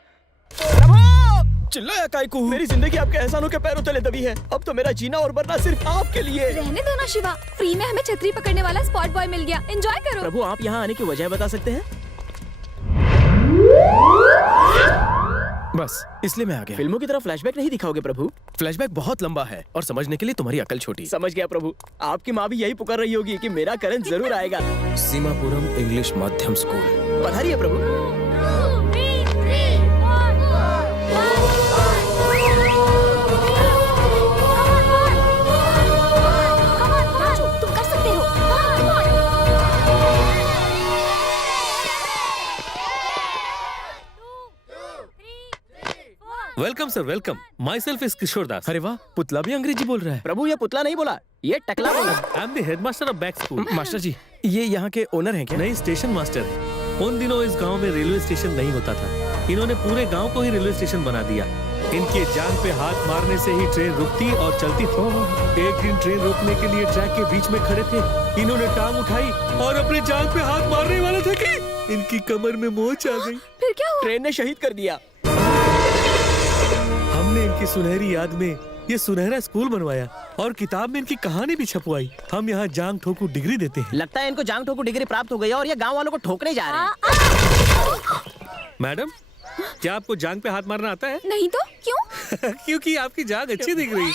चिल्लाया कायकू? मेरी जिंदगी आपके एहसानों के पैरों तले दबी है। अब तो मेरा जीना और मरना सिर्फ आपके लिए। रहने दो ना शिवा, फ्री में हमें छतरी पकड़ने वाला स्पॉट बॉय मिल गया। एंजॉय करो। प्रभु, आप यहाँ आने की वजह बता सकते हैं? बस इसलिए मैं आ गया। फिल्मों की तरह फ्लैशबैक नहीं दिखाओगे प्रभु? फ्लैशबैक बहुत लंबा है और समझने के लिए तुम्हारी अकल छोटी। समझ गया प्रभु। आपकी माँ भी यही पुकार रही होगी कि मेरा करण जरूर आएगा। सीमापुरम इंग्लिश माध्यम स्कूल पधारिए प्रभु। तुम कर सकते हो। Welcome sir, welcome. My self is Kishore Das. अरे वाह, पुतला भी अंग्रेजी बोल रहा है। प्रभु, ये पुतला नहीं बोला, ये टकला बोला। I am the headmaster of back school. Master जी, ये यहाँ के ओनर हैं क्या? नहीं, स्टेशन मास्टर है। उन दिनों इस गांव में रेलवे स्टेशन नहीं होता था। इन्होंने पूरे गांव को ही रेलवे स्टेशन बना दिया। इनके जान पे हाथ मारने से ही ट्रेन रुकती और चलती थी। एक दिन ट्रेन रोकने के लिए ट्रैक के बीच में खड़े थे। इन्होंने टांग उठाई और अपने जान पे हाथ मारने वाला था कि इनकी कमर में मोच आ गई। फिर क्या हुआ? ट्रेन ने शहीद कर दिया। हमने इनकी सुनहरी याद में ये सुनहरा स्कूल बनवाया और किताब में इनकी कहानी भी छपवाई। हम यहाँ जांग ठोकू डिग्री देते हैं। लगता है इनको जांग ठोकू डिग्री प्राप्त हो गई है और ये गांव वालों को ठोकने जा रहे हैं। मैडम, क्या आपको जांग पे हाथ मारना आता है? नहीं तो क्यों? क्योंकि आपकी जांग अच्छी दिख रही।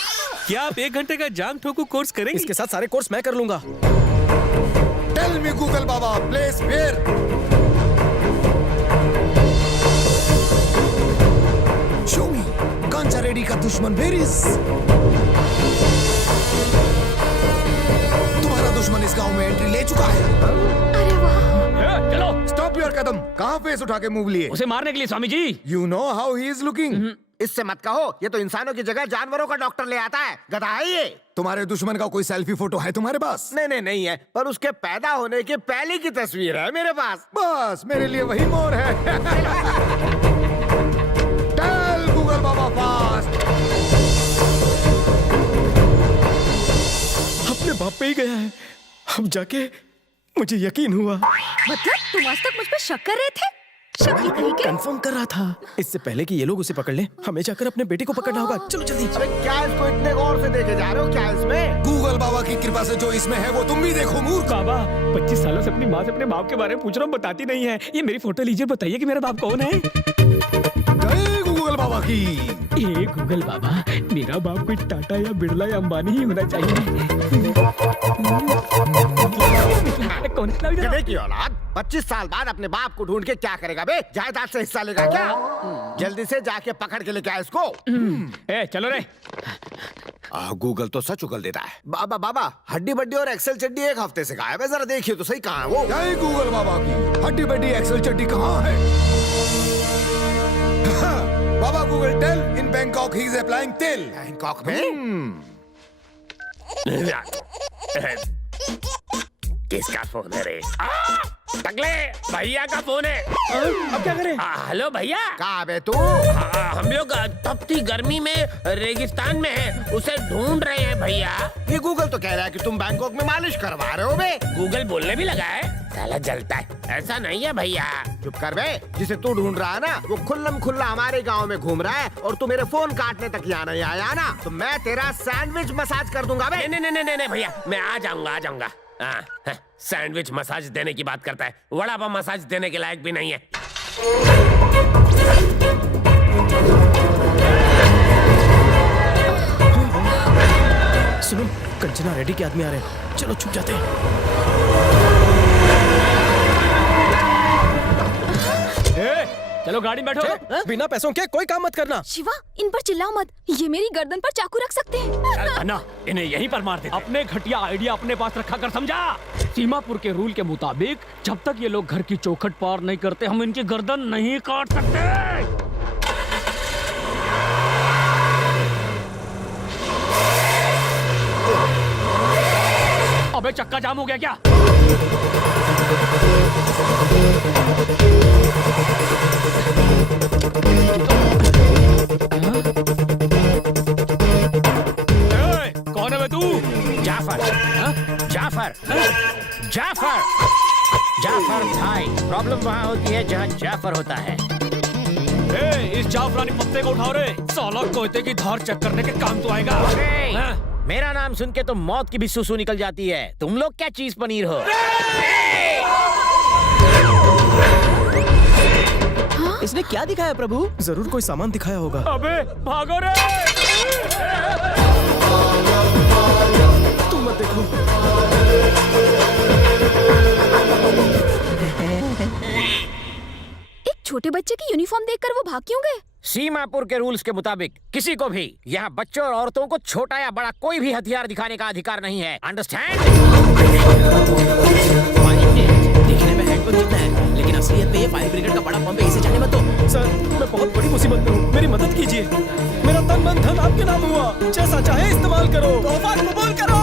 क्या आप 1 घंटे का जांग ठोकू कोर्स करेंगे? इसके साथ सारे कोर्स मैं कर लूंगा। टेल मी गूगल बाबा, प्लेस वेयर? लेडी का दुश्मन वेरिस। तुम्हारा दुश्मन इस गांव में एंट्री ले चुका है। चलो स्टॉप योर कदम। कहाँ फेस उठा के मूव लिए? उसे मारने के लिए Swami ji. You know how he is looking. इससे मत कहो, ये तो इंसानों की जगह जानवरों का डॉक्टर ले आता है। गधा है ये। तुम्हारे दुश्मन का कोई सेल्फी फोटो है तुम्हारे पास? नहीं है, पर उसके पैदा होने के पहले की तस्वीर है मेरे पास। बस मेरे लिए वही मोर है। टेल गूगल बाबा फास्ट। अपने बाप पे ही गया है। अब जाके मुझे यकीन हुआ। मतलब तुम आज तक मुझ पे शक कर रहे थे? शक ही कहीं के? कंफर्म कर रहा था। इससे पहले कि ये लोग उसे पकड़ लें, हमें जाकर अपने बेटे को पकड़ना होगा। चलो जल्दी। अबे क्या इसको इतने गौर से देखे जा रहे हो? क्या इसमें? गूगल बाबा की कृपा से जो इसमें है वो तुम भी देखो मूर्ख। बाबा 25 सालों से अपनी माँ से अपने बाप के बारे में पूछ रहा हूँ, बताती नहीं है। ये मेरी फोटो लीजिए, बताइए कि मेरा बाप कौन है। जय गूगल बाबा की। ये गूगल बाबा, मेरा बाप कोई टाटा या बिरला या अंबानी ही होना चाहिए। कौन है? गधे की औलाद 25 साल बाद अपने बाप को ढूंढ के क्या करेगा बे? जायदाद से हिस्सा लेगा क्या? जल्दी से जाके पकड़ के लेके आ इसको। चलो रे। गूगल तो सच उगल देता है। बाबा हड्डी बड्डी और एक्सेल चड्डी एक हफ्ते से गायब है। जरा देखिए तो सही कहाँ है वो। जय गूगल बाबा की। हड्डी बड्डी एक्सेल चड्डी कहाँ है? बाबा Google tell in Bangkok he is applying tell. Bangkok में? किसका फोन है रे? टकले भैया का फोन है। अब क्या करें? हेलो भैया। कहाँ बे तू? हम लोग तपती गर्मी में रेगिस्तान में हैं, उसे ढूंढ रहे हैं भैया। ये गूगल तो कह रहा है कि तुम बैंकॉक में मालिश करवा रहे हो बे। गूगल बोलने भी लगा है, साला जलता है। ऐसा नहीं है भैया। चुप कर बे। जिसे तू ढूंढ रहा है ना, वो खुल्लम खुल्ला हमारे गांव में घूम रहा है और तू मेरे फोन काटने तक यहाँ नहीं आया ना, तो मैं तेरा सैंडविच मसाज कर दूंगा बे। नहीं भैया, मैं आ जाऊंगा। सैंडविच मसाज देने की बात करता है, वड़ा पाव मसाज देने के लायक भी नहीं है। सुनो, कंचना रेड्डी के आदमी आ रहे हैं। चलो छुप जाते हैं। चलो गाड़ी में बैठो। बिना पैसों के कोई काम मत करना। शिवा, इन पर चिल्लाओ मत। ये मेरी गर्दन पर चाकू रख सकते हैं। अन्ना, इन्हें यहीं पर मार देते। अपने घटिया आइडिया अपने पास रखा कर, समझा? सीमापुर के रूल के मुताबिक जब तक ये लोग घर की चौखट पार नहीं करते, हम इनकी गर्दन नहीं काट सकते। अबे चक्का जाम हो गया क्या? कौन है बे तू? जाफर भाई। प्रॉब्लम वहाँ होती है जहाँ जाफर होता है। इस जाफरानी पत्ते को उठाओ रे। साला कोयते की धार चेक करने के काम तो आएगा। मेरा नाम सुन के तो मौत की भी सुसु निकल जाती है। तुम लोग क्या चीज पनीर हो? इसने क्या दिखाया प्रभु? जरूर कोई सामान दिखाया होगा। अबे भागो रे। तुम मत देखो। एक छोटे बच्चे की यूनिफॉर्म देखकर वो भाग क्यों गए? सीमापुर के रूल्स के मुताबिक किसी को भी यहाँ बच्चों और औरतों को छोटा या बड़ा कोई भी हथियार दिखाने का अधिकार नहीं है। अंडरस्टैंड? दिखने में हैंडपंप जितना है, लेकिन असलियत में ये फायर ब्रिगेड का बड़ा पंप है। इसे जाने मत दो। सर, मैं बहुत बड़ी मुसीबत में हूँ, मेरी मदद कीजिए। मेरा तन मन धन आपके नाम हुआ, जैसा चाहे इस्तेमाल करो। तोहफा कबूल करो।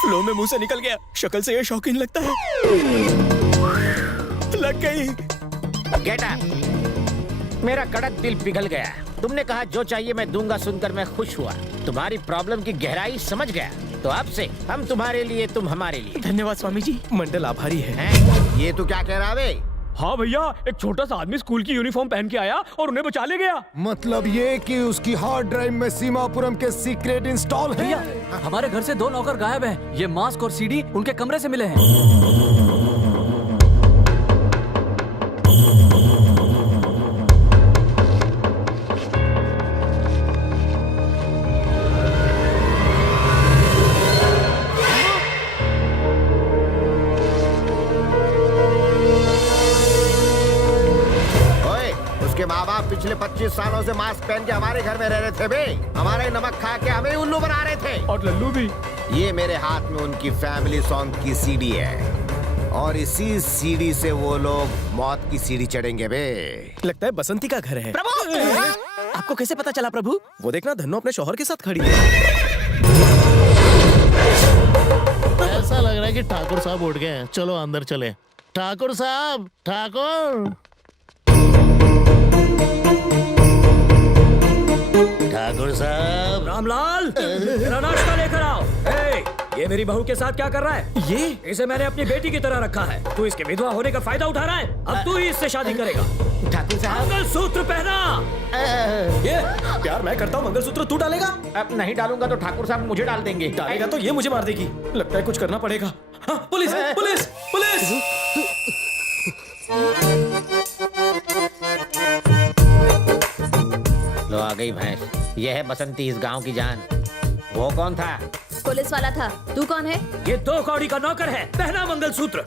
फ्लो में मुंह से निकल गया। शक्ल से ये शौकीन लगता है। लग गई। Get up. मेरा कड़क दिल पिघल गया। तुमने कहा जो चाहिए मैं दूंगा सुनकर मैं खुश हुआ। तुम्हारी प्रॉब्लम की गहराई समझ गया। तो अब से हम तुम्हारे लिए, तुम हमारे लिए। धन्यवाद स्वामी जी, मंडल आभारी है। ये तो क्या कह रहा है? हाँ भैया, एक छोटा सा आदमी स्कूल की यूनिफॉर्म पहन के आया और उन्हें बचा ले गया। मतलब ये कि उसकी हार्ड ड्राइव में सीमापुरम के सीक्रेट इंस्टॉल है। भैया, हमारे घर से 2 नौकर गायब हैं। ये मास्क और सीडी उनके कमरे से मिले हैं। उसके माँ बाप पिछले 25 सालों से मास्क पहन के हमारे घर में रह रहे थे बे। हमारे नमक खा के हमें उल्लू बना रहे थे। और लल्लू भी। ये मेरे हाथ में उनकी फैमिली सॉन्ग की सीडी है और इसी सीडी से वो लोग मौत की सीढ़ी चढ़ेंगे बे। लगता है बसंती का घर है। प्रभु आपको कैसे पता चला प्रभु? वो देखना धन्नो अपने शौहर के साथ खड़ी है। ऐसा लग रहा है कि ठाकुर साहब उठ गए हैं। चलो अंदर चले। ठाकुर साहब, ठाकुर साहब। रामलाल, मेरा नाश्ता लेकर आओ। ये मेरी बहू के साथ क्या कर रहा है? ये इसे मैंने अपनी बेटी की तरह रखा है। तू इसके विधवा होने का फायदा उठा रहा है। अब तू ही इससे शादी करेगा। ठाकुर साहब, मंगलसूत्र पहना। ये प्यार मैं करता हूँ, मंगलसूत्र तू डालेगा? अब नहीं डालूंगा तो ठाकुर साहब मुझे डाल देंगे। डालेगा तो ये मुझे मार देगी। लगता है कुछ करना पड़ेगा। हाँ, पुलिस पुलिस पुलिस। लो आ गई भैंस। ये है बसंती, इस गांव की जान। वो कौन था? पुलिस वाला था। तू कौन है? ये 2 कौड़ी का नौकर है। पहना मंगलसूत्र।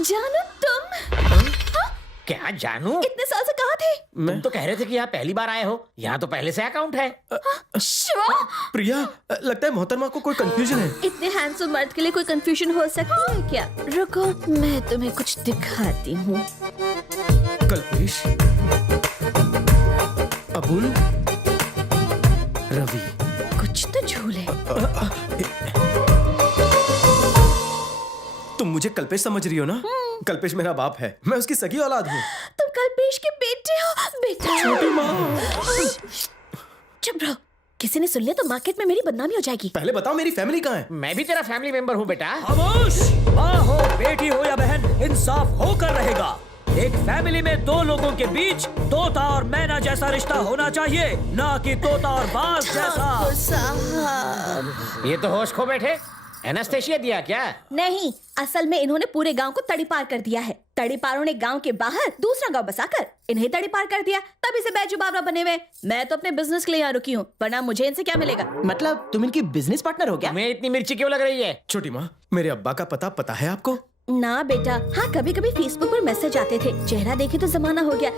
जानू तुम? क्या जानू? इतने साल से कहाँ थे? तुम तो कह रहे थे कि यहाँ पहली बार आए हो। यहाँ तो पहले से अकाउंट है। शिवा, प्रिया, लगता है मोहतरमा को कोई कंफ्यूजन है। इतने हैंडसम मर्द के लिए कोई कंफ्यूजन हो सकती है क्या? रुको, मैं तुम्हें कुछ दिखाती हूँ। कल्पेश, अबुल, रवि। कुछ तो झूल है। तुम मुझे कल्पेश समझ रही हो ना? कल्पेश मेरा बाप है, मैं उसकी सगी औलाद हूँ। तुम कल्पेश के बेटे हो? बेटा, छोटी माँ। चुप रहो, किसी ने सुन लिया तो मार्केट में मेरी बदनामी हो जाएगी। पहले बताओ मेरी फैमिली कहाँ है? मैं भी तेरा फैमिली मेंबर हूँ बेटा। खामोश! माँ हो, बेटी हो या बहन, इंसाफ होकर रहेगा। एक फैमिली में 2 लोगों के बीच तोता और मैना जैसा रिश्ता होना चाहिए, ना कि तोता और बाज जैसा। ये तो होश खो बैठे। एनास्थेशिया दिया क्या? नहीं, असल में इन्होंने पूरे गांव को तड़ीपार कर दिया है। तड़ीपारों ने गांव के बाहर दूसरा गांव बसाकर इन्हें तड़ीपार कर दिया। तभी से बैजू बावरा बने हुए। मैं तो अपने बिजनेस के लिए यहाँ रुकी हूँ, वरना मुझे इनसे क्या मिलेगा? मतलब तुम इनकी बिजनेस पार्टनर हो क्या? तुम्हें इतनी मिर्ची क्यों लग रही है? छोटी माँ, मेरे अब्बा का पता है आपको? ना बेटा, हाँ कभी कभी फेसबुक पर मैसेज आते थे। चेहरा देखे तो जमाना हो गया।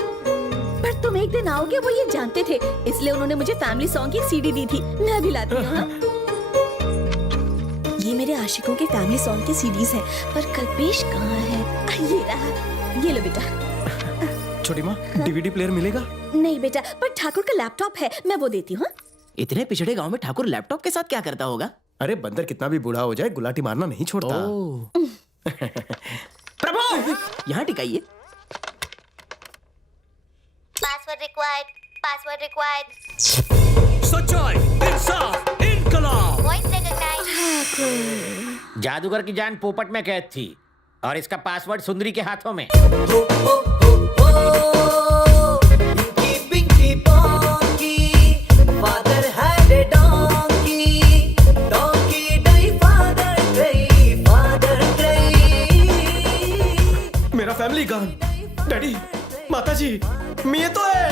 पर तुम एक दिन आओगे वो ये जानते थे, इसलिए उन्होंने मुझे फैमिली सॉन्ग की सीडी दी थी। मैं भी लाती हूँ। ये मेरे आशिकों के फैमिली सॉन्ग की सीडीज हैं, पर कल्पेश कहाँ है? ये रहा, ये लो बेटा। छोटी माँ, डीवीडी प्लेयर मिलेगा? नहीं बेटा, पर ठाकुर का लैपटॉप है, मैं वो देती हूँ। इतने पिछड़े गांव में ठाकुर लैपटॉप के साथ क्या करता होगा? अरे बंदर कितना भी बूढ़ा हो जाए, गुलाटी मारना नहीं छोड़ता। प्रभु, यहाँ टिकाइए। Password required. सच्चाई, इंसाफ, इनकलाब। Voice recognised. जादूगर की जान पोपट में कैद थी और इसका पासवर्ड सुंदरी के हाथों में। मेरा फैमिली गान, डैडी, माताजी, मैं तो है।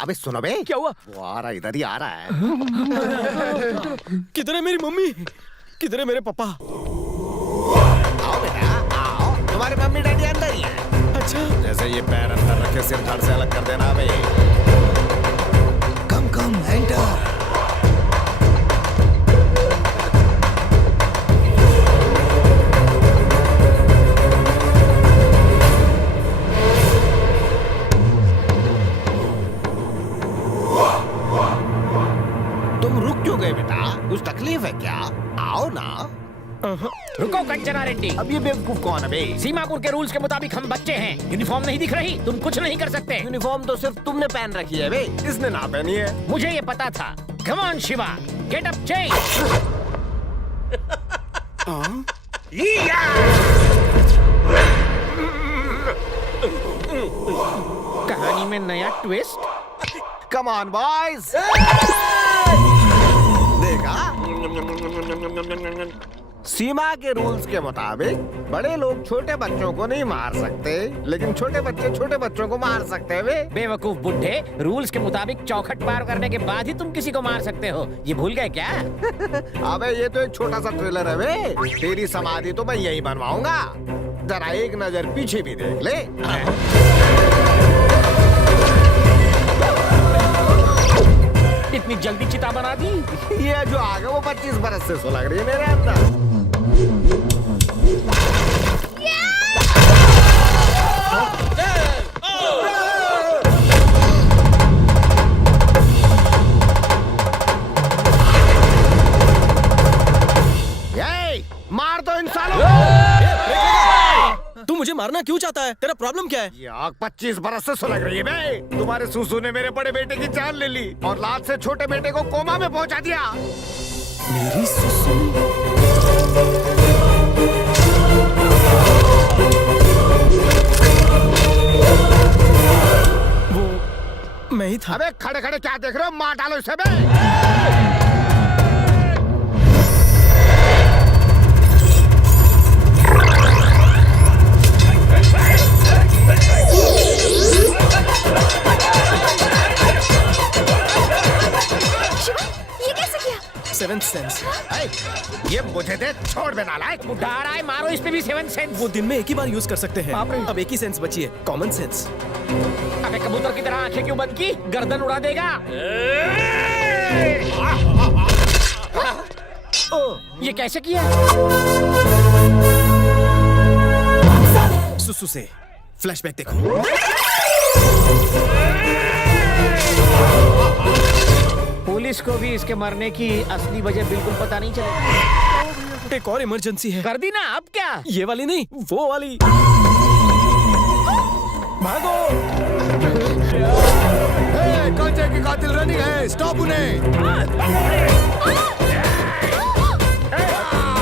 अबे सुनो बे, क्या हुआ? वो आ रहा, इधर ही आ रहा है। किधर है मेरी मम्मी? किधर है मेरे पापा? आओ बेटा, आओ। तुम्हारे मम्मी डैडी अंदर ही है। जैसे ये पैर अंदर रखे सिर धड़ से अलग कर देना भाई। कम कम एंटर। तुम रुक क्यों गए बेटा? कुछ तकलीफ है क्या? आओ ना। रुको कंचना रेड्डी। अब ये बेवकूफ कौन है बे? सीमापुर के रूल्स के मुताबिक हम बच्चे हैं। यूनिफॉर्म नहीं दिख रही, तुम कुछ नहीं कर सकते। यूनिफॉर्म तो सिर्फ तुमने पहन रखी है बे, इसने ना पहनी है। मुझे ये पता था। Come on Shiva, get up change. कहानी में नया ट्विस्ट। Come on boys. देखा? सीमा के रूल्स के मुताबिक बड़े लोग छोटे बच्चों को नहीं मार सकते, लेकिन छोटे बच्चे छोटे बच्चों को मार सकते हैं। बेवकूफ बुड्ढे, रूल्स के मुताबिक चौखट पार करने के बाद ही तुम किसी को मार सकते हो। ये भूल गए क्या? अबे ये तो एक छोटा सा ट्रेलर है बे। तेरी समाधि तो मैं यही बनवाऊंगा। जरा एक नजर पीछे भी देख ले। इतनी जल्दी चिता बना दी? ये जो आगे वो 25 बरस से सुलग रही है मेरे अंदर। मार दो इंसानों। तू मुझे मारना क्यों चाहता है? तेरा प्रॉब्लम क्या है? ये आग 25 बरस से सुलग रही है बे। तुम्हारे सुसु ने मेरे बड़े बेटे की जान ले ली और लात से छोटे बेटे को कोमा में पहुंचा दिया। मेरी सुसु? वो मैं ही था। अबे खड़े खड़े क्या देख रहे हो? मार डालो इसे बे। Seventh sense. ये मुझे दे, छोड़ दे नालायक। बुढ़ा आ रहा है, मारो इस पे भी 7 सेंस। वो दिन में एक ही बार यूज कर सकते हैं। अब एक ही सेंस बची है, कॉमन सेंस। अबे कबूतर की तरह आंखें क्यों बंद की? गर्दन उड़ा देगा। ये कैसे किया? सुसु से फ्लैशबैक देखो। पुलिस को भी इसके मरने की असली वजह बिल्कुल पता नहीं चला। एक और इमरजेंसी है। कर दी ना, अब क्या? ये वाली नहीं, वो वाली। भागो! कंचे की कातिल रनिंग है, स्टॉप उन्हें।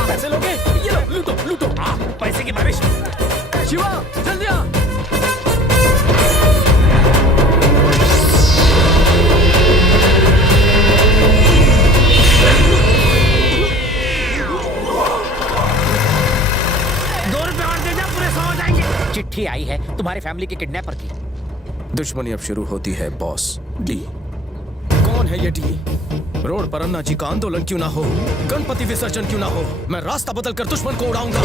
पैसे लोगे? ये लो, लूटो लूटो। पैसे की बारिश। शिवा जल्दी आ। चिट्ठी आई है तुम्हारी फैमिली के किडनैपर की। दुश्मनी अब शुरू होती है बॉस डी। कौन है ये डी? रोड पर अन्ना जी का आंदोलन क्यों ना हो, गणपति विसर्जन क्यों ना हो, मैं रास्ता बदल कर दुश्मन को उड़ाऊंगा।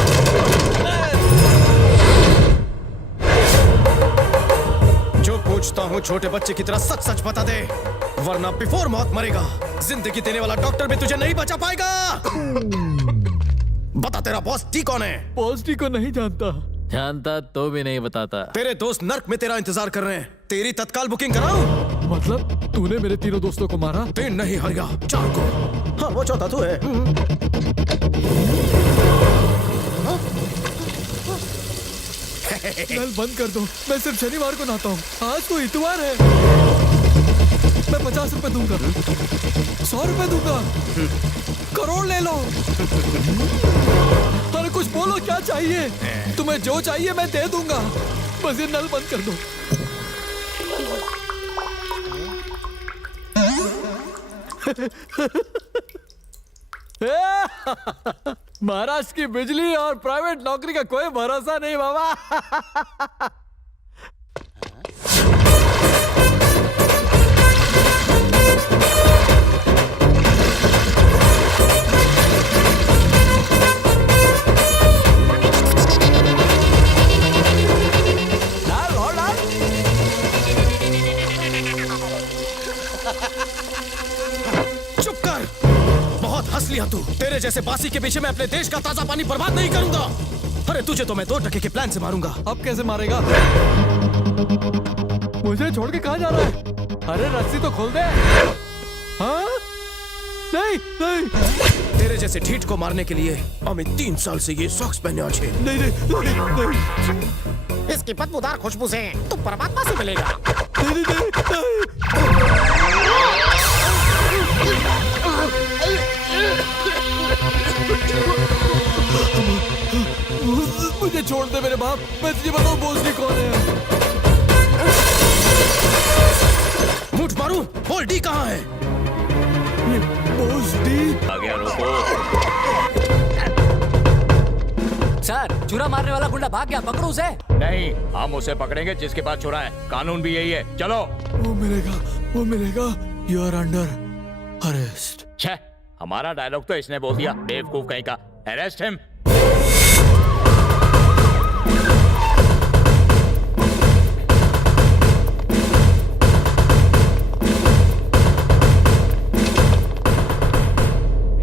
जो पूछता हूँ छोटे बच्चे की तरह सच सच बता दे, वरना बिफोर मौत मरेगा। जिंदगी देने वाला डॉक्टर भी तुझे नहीं बचा पाएगा। बता तेरा बॉस डी कौन है? बॉस डी को नहीं जानता। जानता तो भी नहीं बताता। तेरे दोस्त नर्क में तेरा इंतजार कर रहे हैं। तेरी तत्काल बुकिंग कराऊं? मतलब तूने मेरे तीनों दोस्तों को मारा? 3 नहीं हरिया, 4 को। हाँ वो चौथा तो है। नल बंद कर दो, मैं सिर्फ शनिवार को नहाता हूँ। आज तो इतवार है। मैं 50 रुपए दूंगा, 100 रुपए दूंगा, करोड़ ले लो। अरे कुछ बोलो, क्या चाहिए? तुम्हें जो चाहिए मैं दे दूंगा, बस ये नल बंद कर दो। महाराष्ट्र की बिजली और प्राइवेट नौकरी का कोई भरोसा नहीं बाबा। कर। बहुत हंस लिया तू। तेरे जैसे बासी के पीछे मैं अपने देश का ताजा पानी बर्बाद नहीं करूंगा। अरे तुझे तो मैं 2 टके के प्लान से मारूंगा। अब कैसे मारेगा? मुझे छोड़ के कहाँ जा रहा है? अरे रस्सी तो खोल दे। हाँ? नहीं नहीं। तेरे जैसे ढीठ को मारने के लिए हमें 3 साल से ये सॉक्स पहने आज है। नहीं नहीं नहीं नहीं। इसकी बदबूदार खुशबू से तू परमात्मा से मिलेगा। नहीं नहीं मुझे छोड़ दे मेरे बाप। मैं तुझे बताऊं बोझनी कौन है? मुठ मारूं? बोल डी कहाँ है? बोझनी आ गया, रुको। सर, चुरा मारने वाला गुंडा भाग गया, पकड़ो उसे। नहीं, हम उसे पकड़ेंगे जिसके पास चुरा है। कानून भी यही है। चलो। वो मिलेगा। You are under arrest. छह, हमारा डायलॉग तो इसने बोल दिया। बेवकूफ कहीं का। Arrest him.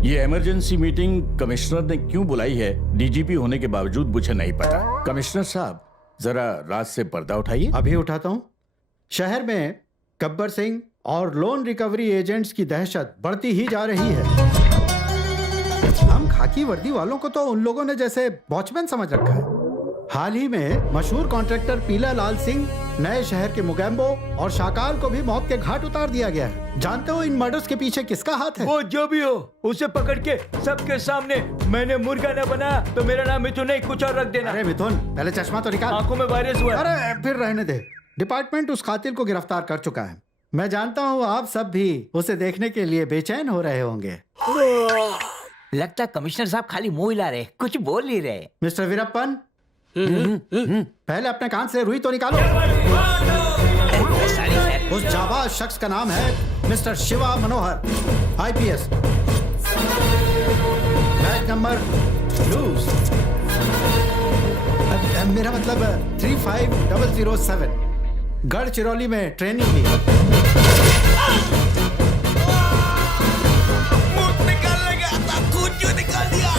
ये इमरजेंसी मीटिंग कमिश्नर ने क्यों बुलाई है, डीजीपी होने के बावजूद मुझे नहीं पता। कमिश्नर साहब, जरा रात से पर्दा उठाइए। अभी उठाता हूँ। शहर में गब्बर सिंह और लोन रिकवरी एजेंट्स की दहशत बढ़ती ही जा रही है। हम खाकी वर्दी वालों को तो उन लोगों ने जैसे वॉचमैन समझ रखा है। हाल ही में मशहूर कॉन्ट्रैक्टर पीला लाल सिंह, नए शहर के मुगैम्बो और शाकाल को भी मौत के घाट उतार दिया गया है। जानते हो इन मर्डर्स के पीछे किसका हाथ है? वो जो भी हो, उसे पकड़ के सबके सामने मैंने मुर्गा न बना तो मेरा नाम मिथुन नहीं, कुछ और रख देना। अरे मिथुन, पहले चश्मा तो निकाल। आंखों में वायरस हुआ। अरे फिर रहने दे। डिपार्टमेंट उस कातिल को गिरफ्तार कर चुका है। मैं जानता हूँ आप सब भी उसे देखने के लिए बेचैन हो रहे होंगे। लगता कमिश्नर साहब खाली मुंह हिला रहे, कुछ बोल नहीं रहे। मिस्टर वीरप्पन, पहले अपने कान से रुई तो निकालो। उस जाबाज शख्स का नाम है mister Shiva Manohar, IPS। Batch number loose, मेरा मतलब 35007। गढ़चिरौली में ट्रेनिंग ली। निकालने गया था, खून क्यों निकाल दिया?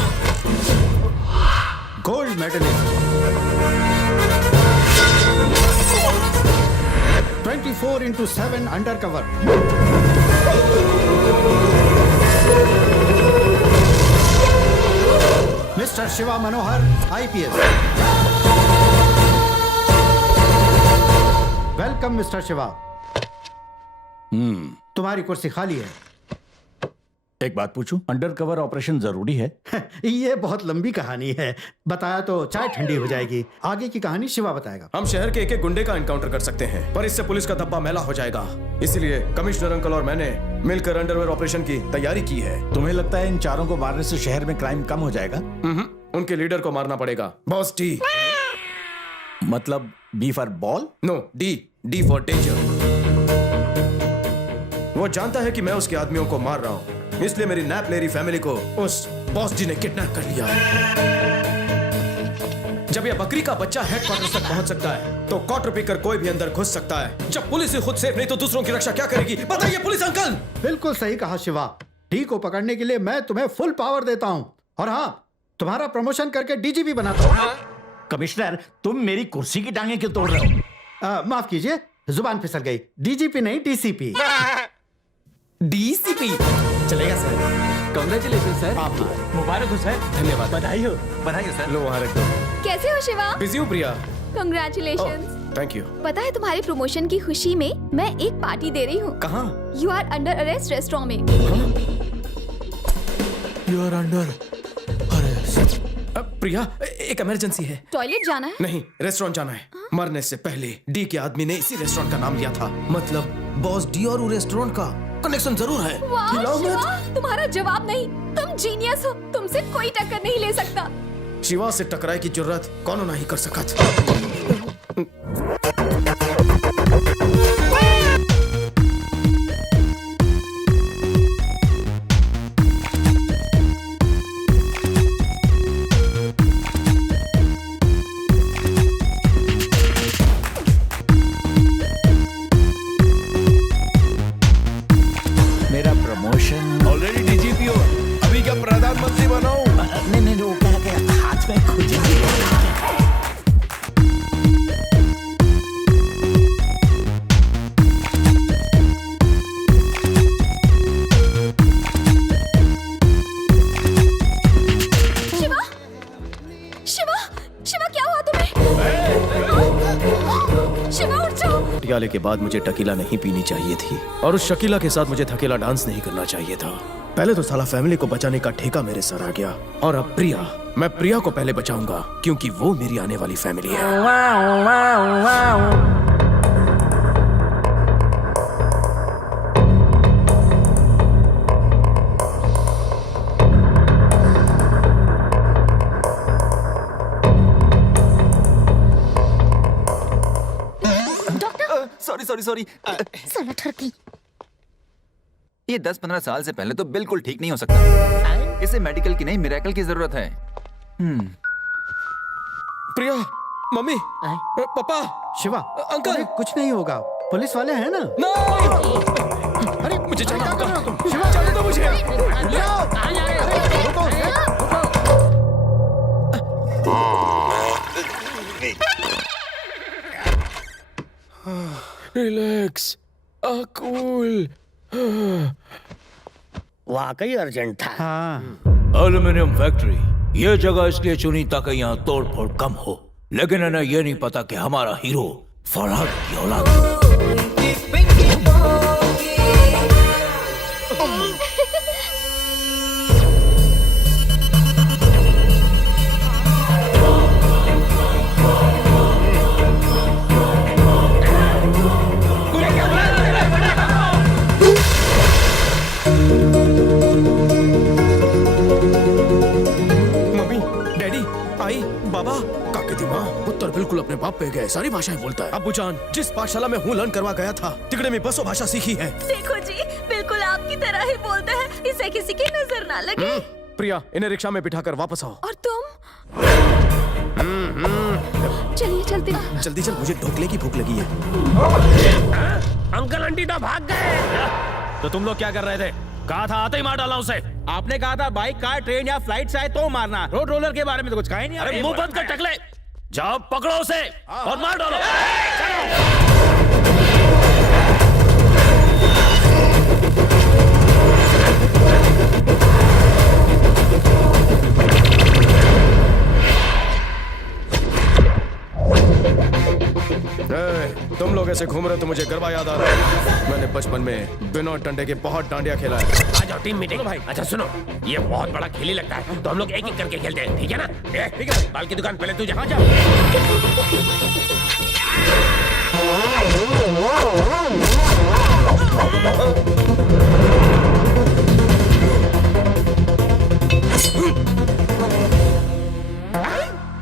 Gold medalist, 24/7 under cover. Mister Shiva Manohar, IPS। Welcome mister Shiva. तुम्हारी कुर्सी खाली है। एक बात पूछूं, अंडर कवर ऑपरेशन जरूरी है? ये बहुत लंबी कहानी है, बताया तो चाय ठंडी हो जाएगी। आगे की कहानी शिवा बताएगा। हम शहर के एक गुंडे का एनकाउंटर कर सकते हैं, पर इससे पुलिस का धब्बा मैला हो जाएगा। इसलिए कमिश्नर अंकल और मैंने मिलकर अंडरवेयर ऑपरेशन की तैयारी की है। तुम्हें लगता है इन चारों को मारने से शहर में क्राइम कम हो जाएगा? उनके लीडर को मारना पड़ेगा, बॉस डी। मतलब B for ball? No, D for danger. वो जानता है कि मैं उसके आदमियों को मार रहा हूँ, इसलिए मेरी नैप लेरी फैमिली को उस बॉस जी ने किडनैप कर लिया। जब यह बकरी का बच्चा हेडक्वार्टर तक पहुंच सकता है, तो क्वार्टर पीकर कोई भी अंदर घुस सकता है। जब पुलिस ही खुद सेफ नहीं तो दूसरों की रक्षा क्या करेगी? बताइए पुलिस अंकल। बिल्कुल सही कहा शिवा। डी को पकड़ने के लिए मैं तुम्हें फुल पावर देता हूँ, और हाँ, तुम्हारा प्रमोशन करके DGP बनाता हूँ। कमिश्नर, तुम मेरी कुर्सी की टांगे क्यों तोड़ रहे हो? माफ कीजिए, जुबान फिसल गई। DGP नहीं, DCP। DCP चलेगा सर। Congratulation sir. मुबारक हो सर। धन्यवाद। बधाई हो। सर। लो मुबारक दो। कैसे हो शिवा? बिजी हूँ प्रिया। कांग्रेचुलेशंस। Thank you. पता है तुम्हारे प्रमोशन की खुशी में मैं एक पार्टी दे रही हूँ। कहाँ? You are under arrest restaurant में। You are under arrest. Priya, एक इमरजेंसी है। टॉयलेट जाना है? नहीं, रेस्टोरेंट जाना है। मरने से पहले डी के आदमी ने इसी रेस्टोरेंट का नाम लिया था। मतलब बॉस डी और रेस्टोरेंट का कनेक्शन जरूर है। वाह हिलाओ मत। शिवा, तुम्हारा जवाब नहीं। तुम जीनियस हो, तुमसे कोई टक्कर नहीं ले सकता। शिवा से टकराए की जरूरत कौन नहीं कर सकत। मेरा प्रमोशन ऑलरेडी डीजीपी हो, अभी क्या प्रधानमंत्री बनाऊं? नहीं नहीं वो क्या हाथ में खुजली है। शिवा शिवा शिवा क्या हुआ तुम्हें? शिवा उठ जाओ। पटियाले के बाद मुझे टकीला नहीं पीनी चाहिए थी और उस शकीला के साथ मुझे थकेला डांस नहीं करना चाहिए था। पहले तो साला फैमिली को बचाने का ठेका मेरे सर आ गया और अब प्रिया, मैं प्रिया को पहले बचाऊंगा क्योंकि वो मेरी आने वाली फैमिली है। सॉरी ये 10-15 साल से पहले तो बिल्कुल ठीक नहीं हो सकता। इसे मेडिकल की नहीं मिरेकल की जरूरत है। प्रिया, मम्मी, पापा, शिवा, अंकल, कुछ नहीं होगा, पुलिस वाले हैं ना? अरे मुझे जाना होगा। शिवा जाने दो मुझे। Relax, cool. वाकई अर्जेंट था। हाँ। एल्यूमिनियम फैक्ट्री ये जगह इसलिए चुनी ताकि यहाँ तोड़ फोड़ कम हो, लेकिन इन्हें ये नहीं पता कि हमारा हीरो फरहाद की औलाद है। बिल्कुल अपने बाप पे गए, सारी भाषाएं बोलता है। अब्बू जान, जिस पाठशाला में हूँ लर्न करवा गया था, तिगड़े में बसो भाषा सीखी है। देखो जी, बिल्कुल आपकी तरह ही बोलते हैं, इसे किसी की नजर ना लगे। प्रिया, इन्हें रिक्शा में बिठाकर वापस आओ। और तुम? चलिए चलते हैं। जल्दी चल, मुझे ढोकले की भूख लगी है। अंकल आंटी तो भाग गए। तो तुम लोग क्या कर रहे थे? कहा था आते ही मार डाला उसे। आपने कहा था बाइक, कार, ट्रेन या फ्लाइट से आए तो मारना। रोड रोलर के बारे में तो कुछ कहा ही नहीं। अरे मुंह बंद कर टकले, जाओ पकड़ो उसे और मार डालो। तुम लोग ऐसे घूम रहे हो तो मुझे गरबा याद आ रहा है। मैंने बचपन में बिना डंडे के बहुत डांडिया खेला है। आ जाओ टीम मीटिंग भाई। अच्छा सुनो, ये बहुत बड़ा खेल ही लगता है, तो हम लोग एक एक करके खेलते हैं, ठीक है ना? ठीक है, बाल की दुकान पहले तू जहाँ जा।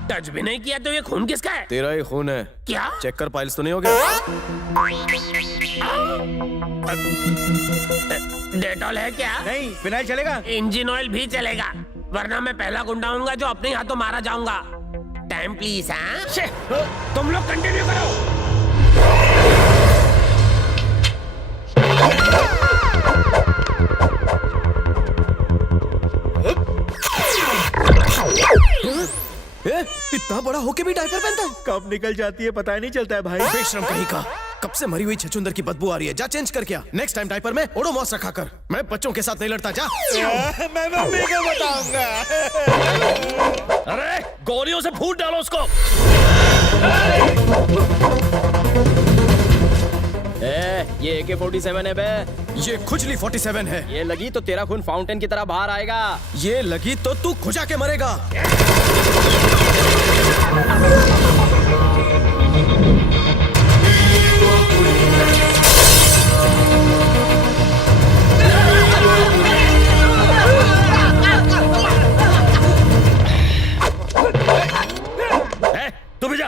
टच भी नहीं किया तो ये खून किसका है? तेरा ही खून है। क्या? चेक कर, फाइल्स तो नहीं हो गया? डेटॉल है क्या? नहीं, फिनाइल चलेगा? इंजन ऑयल भी चलेगा, वरना मैं पहला गुंडा हूँगा जो अपने हाथों मारा जाऊंगा। Time please. हाँ, तुम लोग कंटिन्यू करो। इतना बड़ा होके भी डायपर पहनता है? कब निकल जाती है पता ही नहीं चलता है भाई। बेशरम कहीं का, कब से मरी हुई छछूंदर की बदबू आ रही है। जा चेंज कर क्या। नेक्स्ट टाइम डायपर में ओडोमॉस रखा कर। मैं बच्चों के साथ नहीं लड़ता। जा। मैं मम्मी को बताऊंगा। अरे गोलियों से फूट डालो उसको। ये AK-47 है बे। ये खुजली 47 है। ये लगी तो तेरा खून फाउंटेन की तरह बाहर आएगा। ये लगी तो तू खुजा के मरेगा। तू भी जा।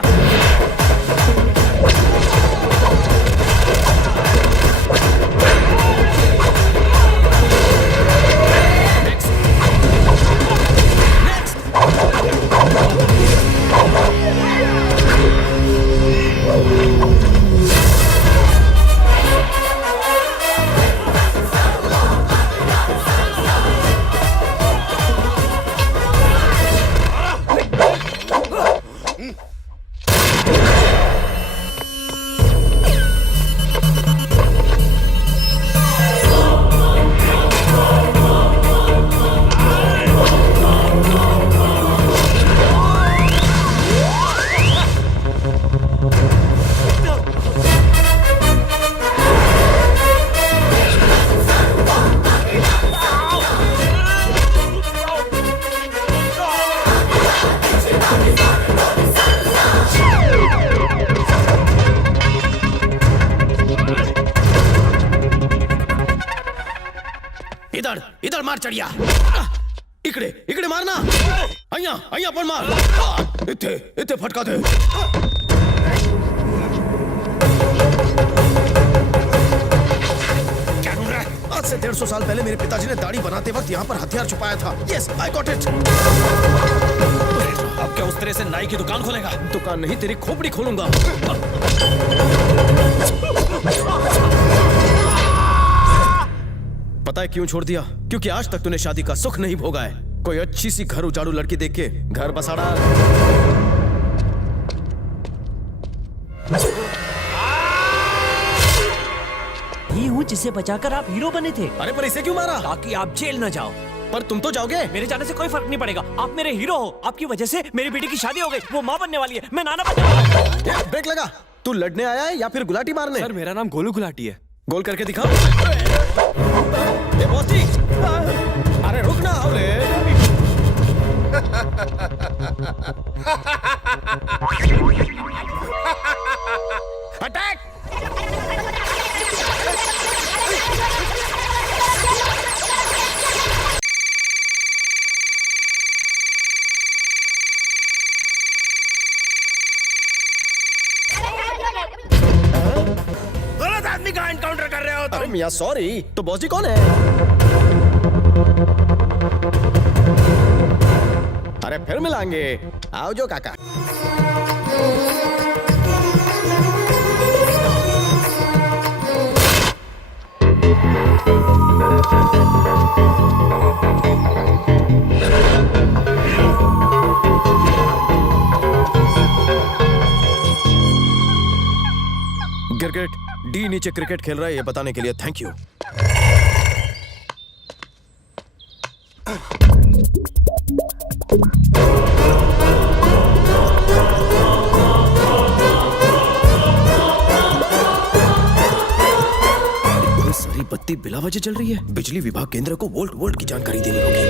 इधर इधर मार चढ़िया इकडे इकडे मार ना अय्या पण मार इथे इथे फटका दे आज से 150 साल पहले मेरे पिताजी ने दाढ़ी बनाते वक्त यहाँ पर हथियार छुपाया था यस आई गॉट इट अब क्या उस तरह से नाई की दुकान खोलेगा दुकान नहीं तेरी खोपड़ी खोलूंगा पता है क्यों छोड़ दिया क्योंकि आज तक तूने शादी का सुख नहीं भोगा है कोई अच्छी सी घर उजाड़ू लड़की देख के घर बसा डाल ही हूँ जिसे बचाकर आप हीरो बने थे। अरे पर इसे क्यों मारा ताकि आप जेल न जाओ। पर तुम तो जाओगे। मेरे जाने से कोई फर्क नहीं पड़ेगा। आप मेरे हीरो हो। आपकी वजह से मेरी बेटी की शादी हो गई। वो माँ बनने वाली है, मैं नाना बनने वाला हूँ। ब्रेक लगा। तू लड़ने आया है या फिर गुलाटी मारने? सर मेरा नाम गोलू गुलाटी है। गोल करके दिखा। बॉसी अरे रुक ना हौले। अटैक गलत आदमी का एनकाउंटर कर रहे हो तुम। अरे मियां सॉरी तो बॉस जी कौन है? अरे फिर मिलाएंगे आओ जो काका। क्रिकेट डी नीचे क्रिकेट खेल रहा है ये बताने के लिए थैंक यू। सारी बत्ती बिला वजह चल रही है। बिजली विभाग केंद्र को वोल्ट वोल्ट की जानकारी देनी होगी।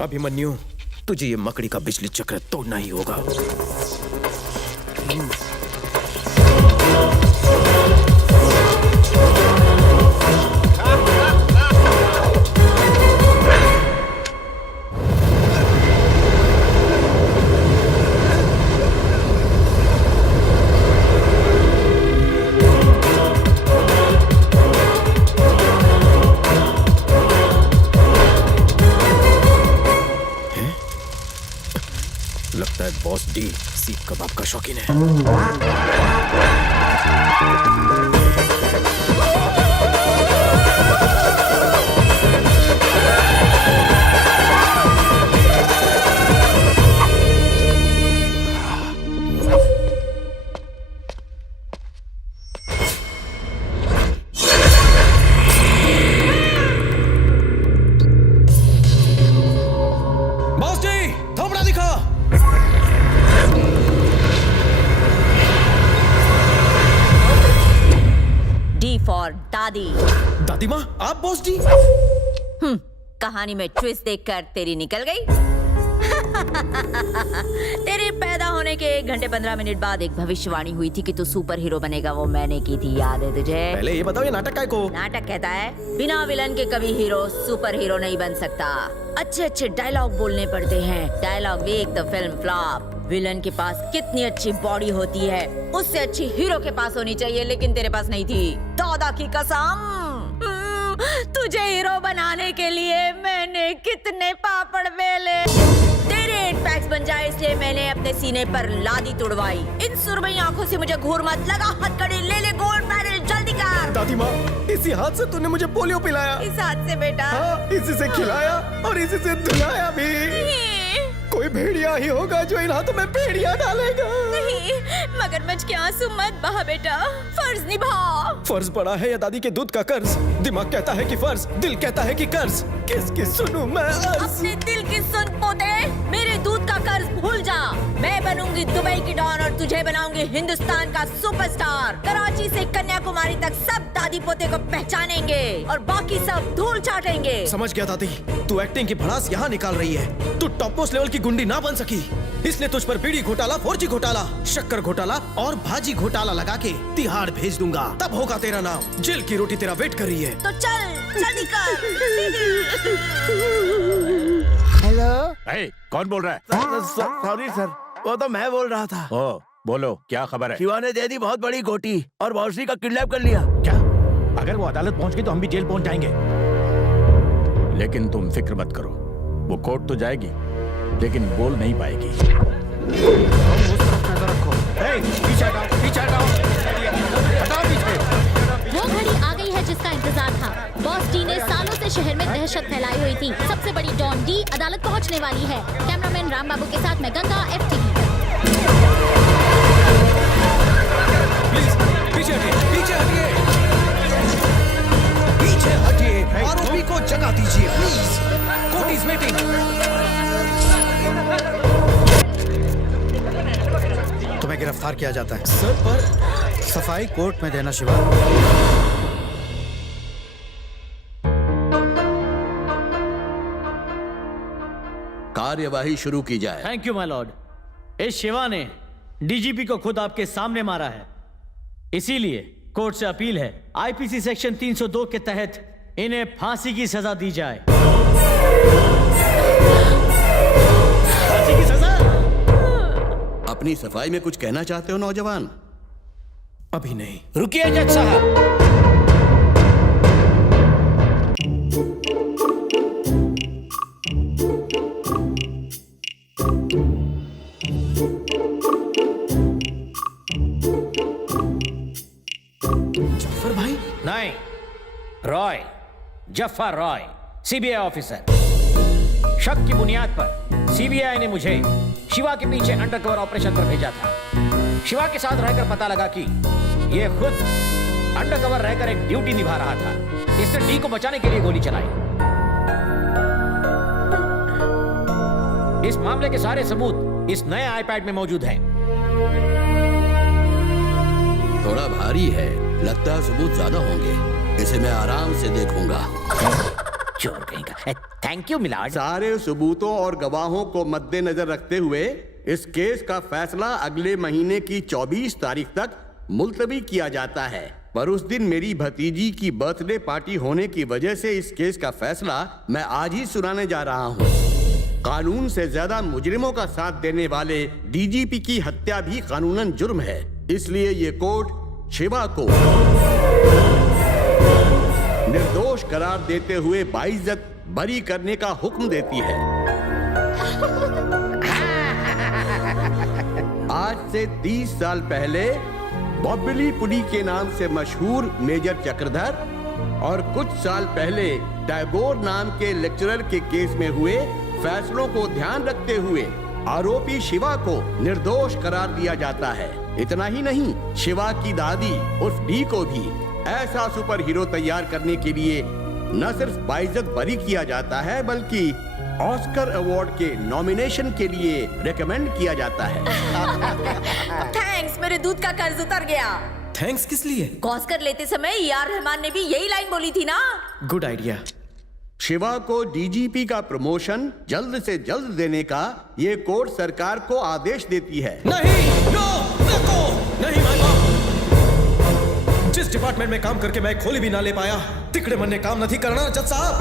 अभिमन्यु तुझे ये मकड़ी का बिजली चक्र तोड़ना ही होगा। लगता है बॉस डी सीख कबाब का शौकीन है। बॉस डी थोपड़ा दिखा। डी फॉर दादी। दादी माँ आप बॉस डी? कहानी में ट्विस्ट देखकर तेरी निकल गई। तेरे पैदा होने के 1 घंटे 15 मिनट बाद एक भविष्यवाणी हुई थी कि तू सुपर हीरो बनेगा, वो मैंने की थी, याद है तुझे? पहले ये बताओ ये नाटक काय को? नाटक कहता है बिना विलन के कभी हीरो सुपर हीरो नहीं बन सकता। अच्छे अच्छे डायलॉग बोलने पड़ते हैं। डायलॉग वीक तो फिल्म फ्लॉप। विलन के पास कितनी अच्छी बॉडी होती है उससे अच्छी हीरो के पास होनी चाहिए, लेकिन तेरे पास नहीं थी। दादा की कसम तुझे हीरो बनाने के लिए मैंने कितने पापड़ बेले। तेरे 8 पैक्स बन जाए इसलिए मैंने अपने सीने पर लादी तुड़वाई। इन सुरमई आंखों से मुझे घूर मत लगा। हथकड़ी ले ले, गोल्ड मेडल जल्दी कर। दादी माँ इसी हाथ से तूने मुझे पोलियो पिलाया। इस हाथ से बेटा? हाँ, इसी से खिलाया और इसी से धुलाया भी। कोई भेड़िया ही होगा जो इन हाथों में भेड़िया डालेगा। नहीं, मगरमच्छ के आंसू मत बहा बेटा, फर्ज निभा। फर्ज पड़ा है या दादी के दूध का कर्ज? दिमाग कहता है कि फर्ज, दिल कहता है कि कर्ज। किसकी सुनूं मैं? अपने दिल की सुन पोते। मेरे दूध का कर्ज भूल जा। मैं बनूंगी दुबई की डॉन और तुझे बनाऊंगी हिंदुस्तान का सुपरस्टार। कराची से कन्याकुमारी तक सब दादी पोते को पहचानेंगे और बाकी सब धूल चाटेंगे। समझ गया दादी, तू एक्टिंग की भड़ास यहाँ निकाल रही है। तू टॉप मोस्ट लेवल की गुंडी ना बन सकी, इसलिए तुझ पर बीड़ी घोटाला, 4G घोटाला, शक्कर घोटाला और भाजी घोटाला लगा के तिहाड़ भेज दूंगा। तब होगा तेरा नाम। जेल की रोटी तेरा वेट कर रही है। तो चल जल्दी कर। हेलो, कौन बोल रहा है? सॉरी सर, वो तो मैं बोल रहा था। ओ, बोलो क्या खबर है? शिवा ने दे दी बहुत बड़ी गोटी और बॉसी का किडनैप कर लिया। क्या? अगर वो अदालत पहुंच गई तो हम भी जेल पहुंच जाएंगे। लेकिन तुम फिक्र मत करो, वो कोर्ट तो जाएगी लेकिन बोल नहीं पाएगी। वो घड़ी आ गई है जिसका इंतजार था। बॉस डी ने सालों से शहर में दहशत फैलाई हुई थी। सबसे बड़ी डॉन डी अदालत पहुंचने वाली है। कैमरामैन राम बाबू के साथ मैं गंगा, FTV। पीछे हटिए, पीछे हटिए, आरोपी को जगह दीजिए प्लीज। Court is meeting. तुम्हें गिरफ्तार किया जाता है। सर पर सफाई कोर्ट में देना शिवा। कार्यवाही शुरू की जाए। Thank you my Lord. इस शिवा ने डीजीपी को खुद आपके सामने मारा है, इसीलिए कोर्ट से अपील है IPC सेक्शन 302 के तहत इन्हें फांसी की सजा दी जाए। फांसी की सजा। अपनी सफाई में कुछ कहना चाहते हो नौजवान? अभी नहीं। रुकिए जज साहब। जफर भाई? नहीं, रॉय, जफर रॉय, CBI ऑफिसर। शक की बुनियाद पर CBI ने मुझे शिवा के पीछे अंडरकवर ऑपरेशन पर भेजा था। शिवा के साथ रहकर पता लगा कि ये खुद अंडरकवर रहकर एक ड्यूटी निभा रहा था। इसने डी को बचाने के लिए गोली चलाई। इस मामले के सारे सबूत इस नए iPad में मौजूद हैं। थोड़ा भारी है, लगता है सबूत ज्यादा होंगे। इसे मैं आराम से देखूंगा। चोर कहीं का। Thank you milord. सारे सबूतों और गवाहों को मद्देनजर रखते हुए इस केस का फैसला अगले महीने की 24 तारीख तक मुलतवी किया जाता है। पर उस दिन मेरी भतीजी की बर्थडे पार्टी होने की वजह से इस केस का फैसला मैं आज ही सुनाने जा रहा हूँ। कानून से ज्यादा मुजरिमों का साथ देने वाले DGP की हत्या भी कानूनन जुर्म है। इसलिए ये कोर्ट शिवा को निर्दोष करार देते हुए बाइज्जत बरी करने का हुक्म देती है। आज से 30 साल पहले बॉबली पुली के नाम से मशहूर मेजर चक्रधर और कुछ साल पहले टैगोर नाम के लेक्चरर के केस में हुए फैसलों को ध्यान रखते हुए आरोपी शिवा को निर्दोष करार दिया जाता है। इतना ही नहीं, शिवा की दादी उर्फ डी को भी ऐसा सुपर हीरो तैयार करने के लिए न सिर्फ बाइज्जत बरी किया जाता है बल्कि ऑस्कर अवार्ड के नॉमिनेशन के लिए रेकमेंड किया जाता है। थैंक्स, मेरे दूध का कर्ज उतर गया। थैंक्स किस लिए? ऑस्कर लेते समय AR रहमान ने भी यही लाइन बोली थी ना। Good idea. शिवा को DGP का प्रमोशन जल्द से जल्द देने का ये कोर्ट सरकार को आदेश देती है। नहीं, नो, नहीं माय बाप। जिस डिपार्टमेंट में काम करके मैं खोली भी ना ले पाया, तिकड़े मन ने काम नहीं करना जज साहब।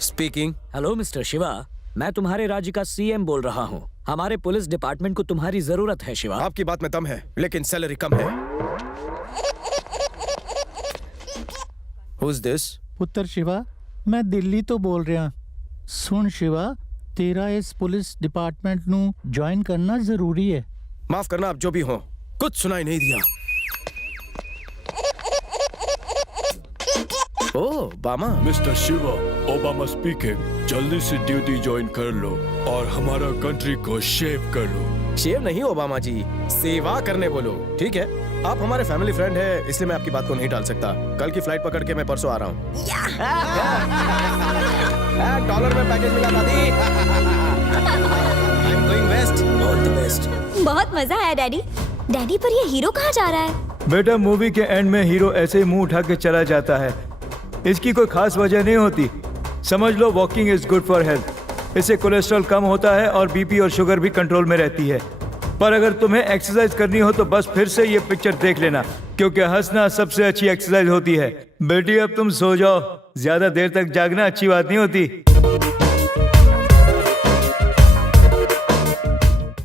स्पीकिंग। हेलो मिस्टर शिवा, मैं तुम्हारे राज्य का CM बोल रहा हूँ। हमारे पुलिस डिपार्टमेंट को तुम्हारी जरूरत है शिवा। आपकी बात में दम है, लेकिन सैलरी कम है। Who's this? पुत्र शिवा, मैं दिल्ली तो बोल रहा। सुन शिवा, तेरा इस पुलिस डिपार्टमेंट नू ज्वाइन करना जरूरी है। माफ करना, आप जो भी हो, कुछ सुनाई नहीं दिया। ओह, बामा। Mister Shiva, Obama speaking. जल्दी से ड्यूटी ज्वाइन कर लो और हमारा कंट्री को शेप कर लो। शेव नहीं ओबामा जी, सेवा करने बोलो। ठीक है, आप हमारे फैमिली फ्रेंड है, इसलिए मैं आपकी बात को नहीं टाल सकता। कल की फ्लाइट पकड़ के मैं परसों आ रहा हूँ। डॉलर में पैकेज मिला दादी। I'm going west. All the best. बहुत मजा आया डैडी। डैडी पर ये हीरो कहाँ जा रहा है? बेटा मूवी के एंड में हीरो ऐसे ही मुंह उठा के चला जाता है। इसकी कोई खास वजह नहीं होती। समझ लो walking is good for health. इससे कोलेस्ट्रॉल कम होता है और बीपी और शुगर भी कंट्रोल में रहती है। पर अगर तुम्हें एक्सरसाइज करनी हो तो बस फिर से ये पिक्चर देख लेना, क्योंकि हंसना सबसे अच्छी एक्सरसाइज होती है। बेटी अब तुम सो जाओ, ज्यादा देर तक जागना अच्छी बात नहीं होती।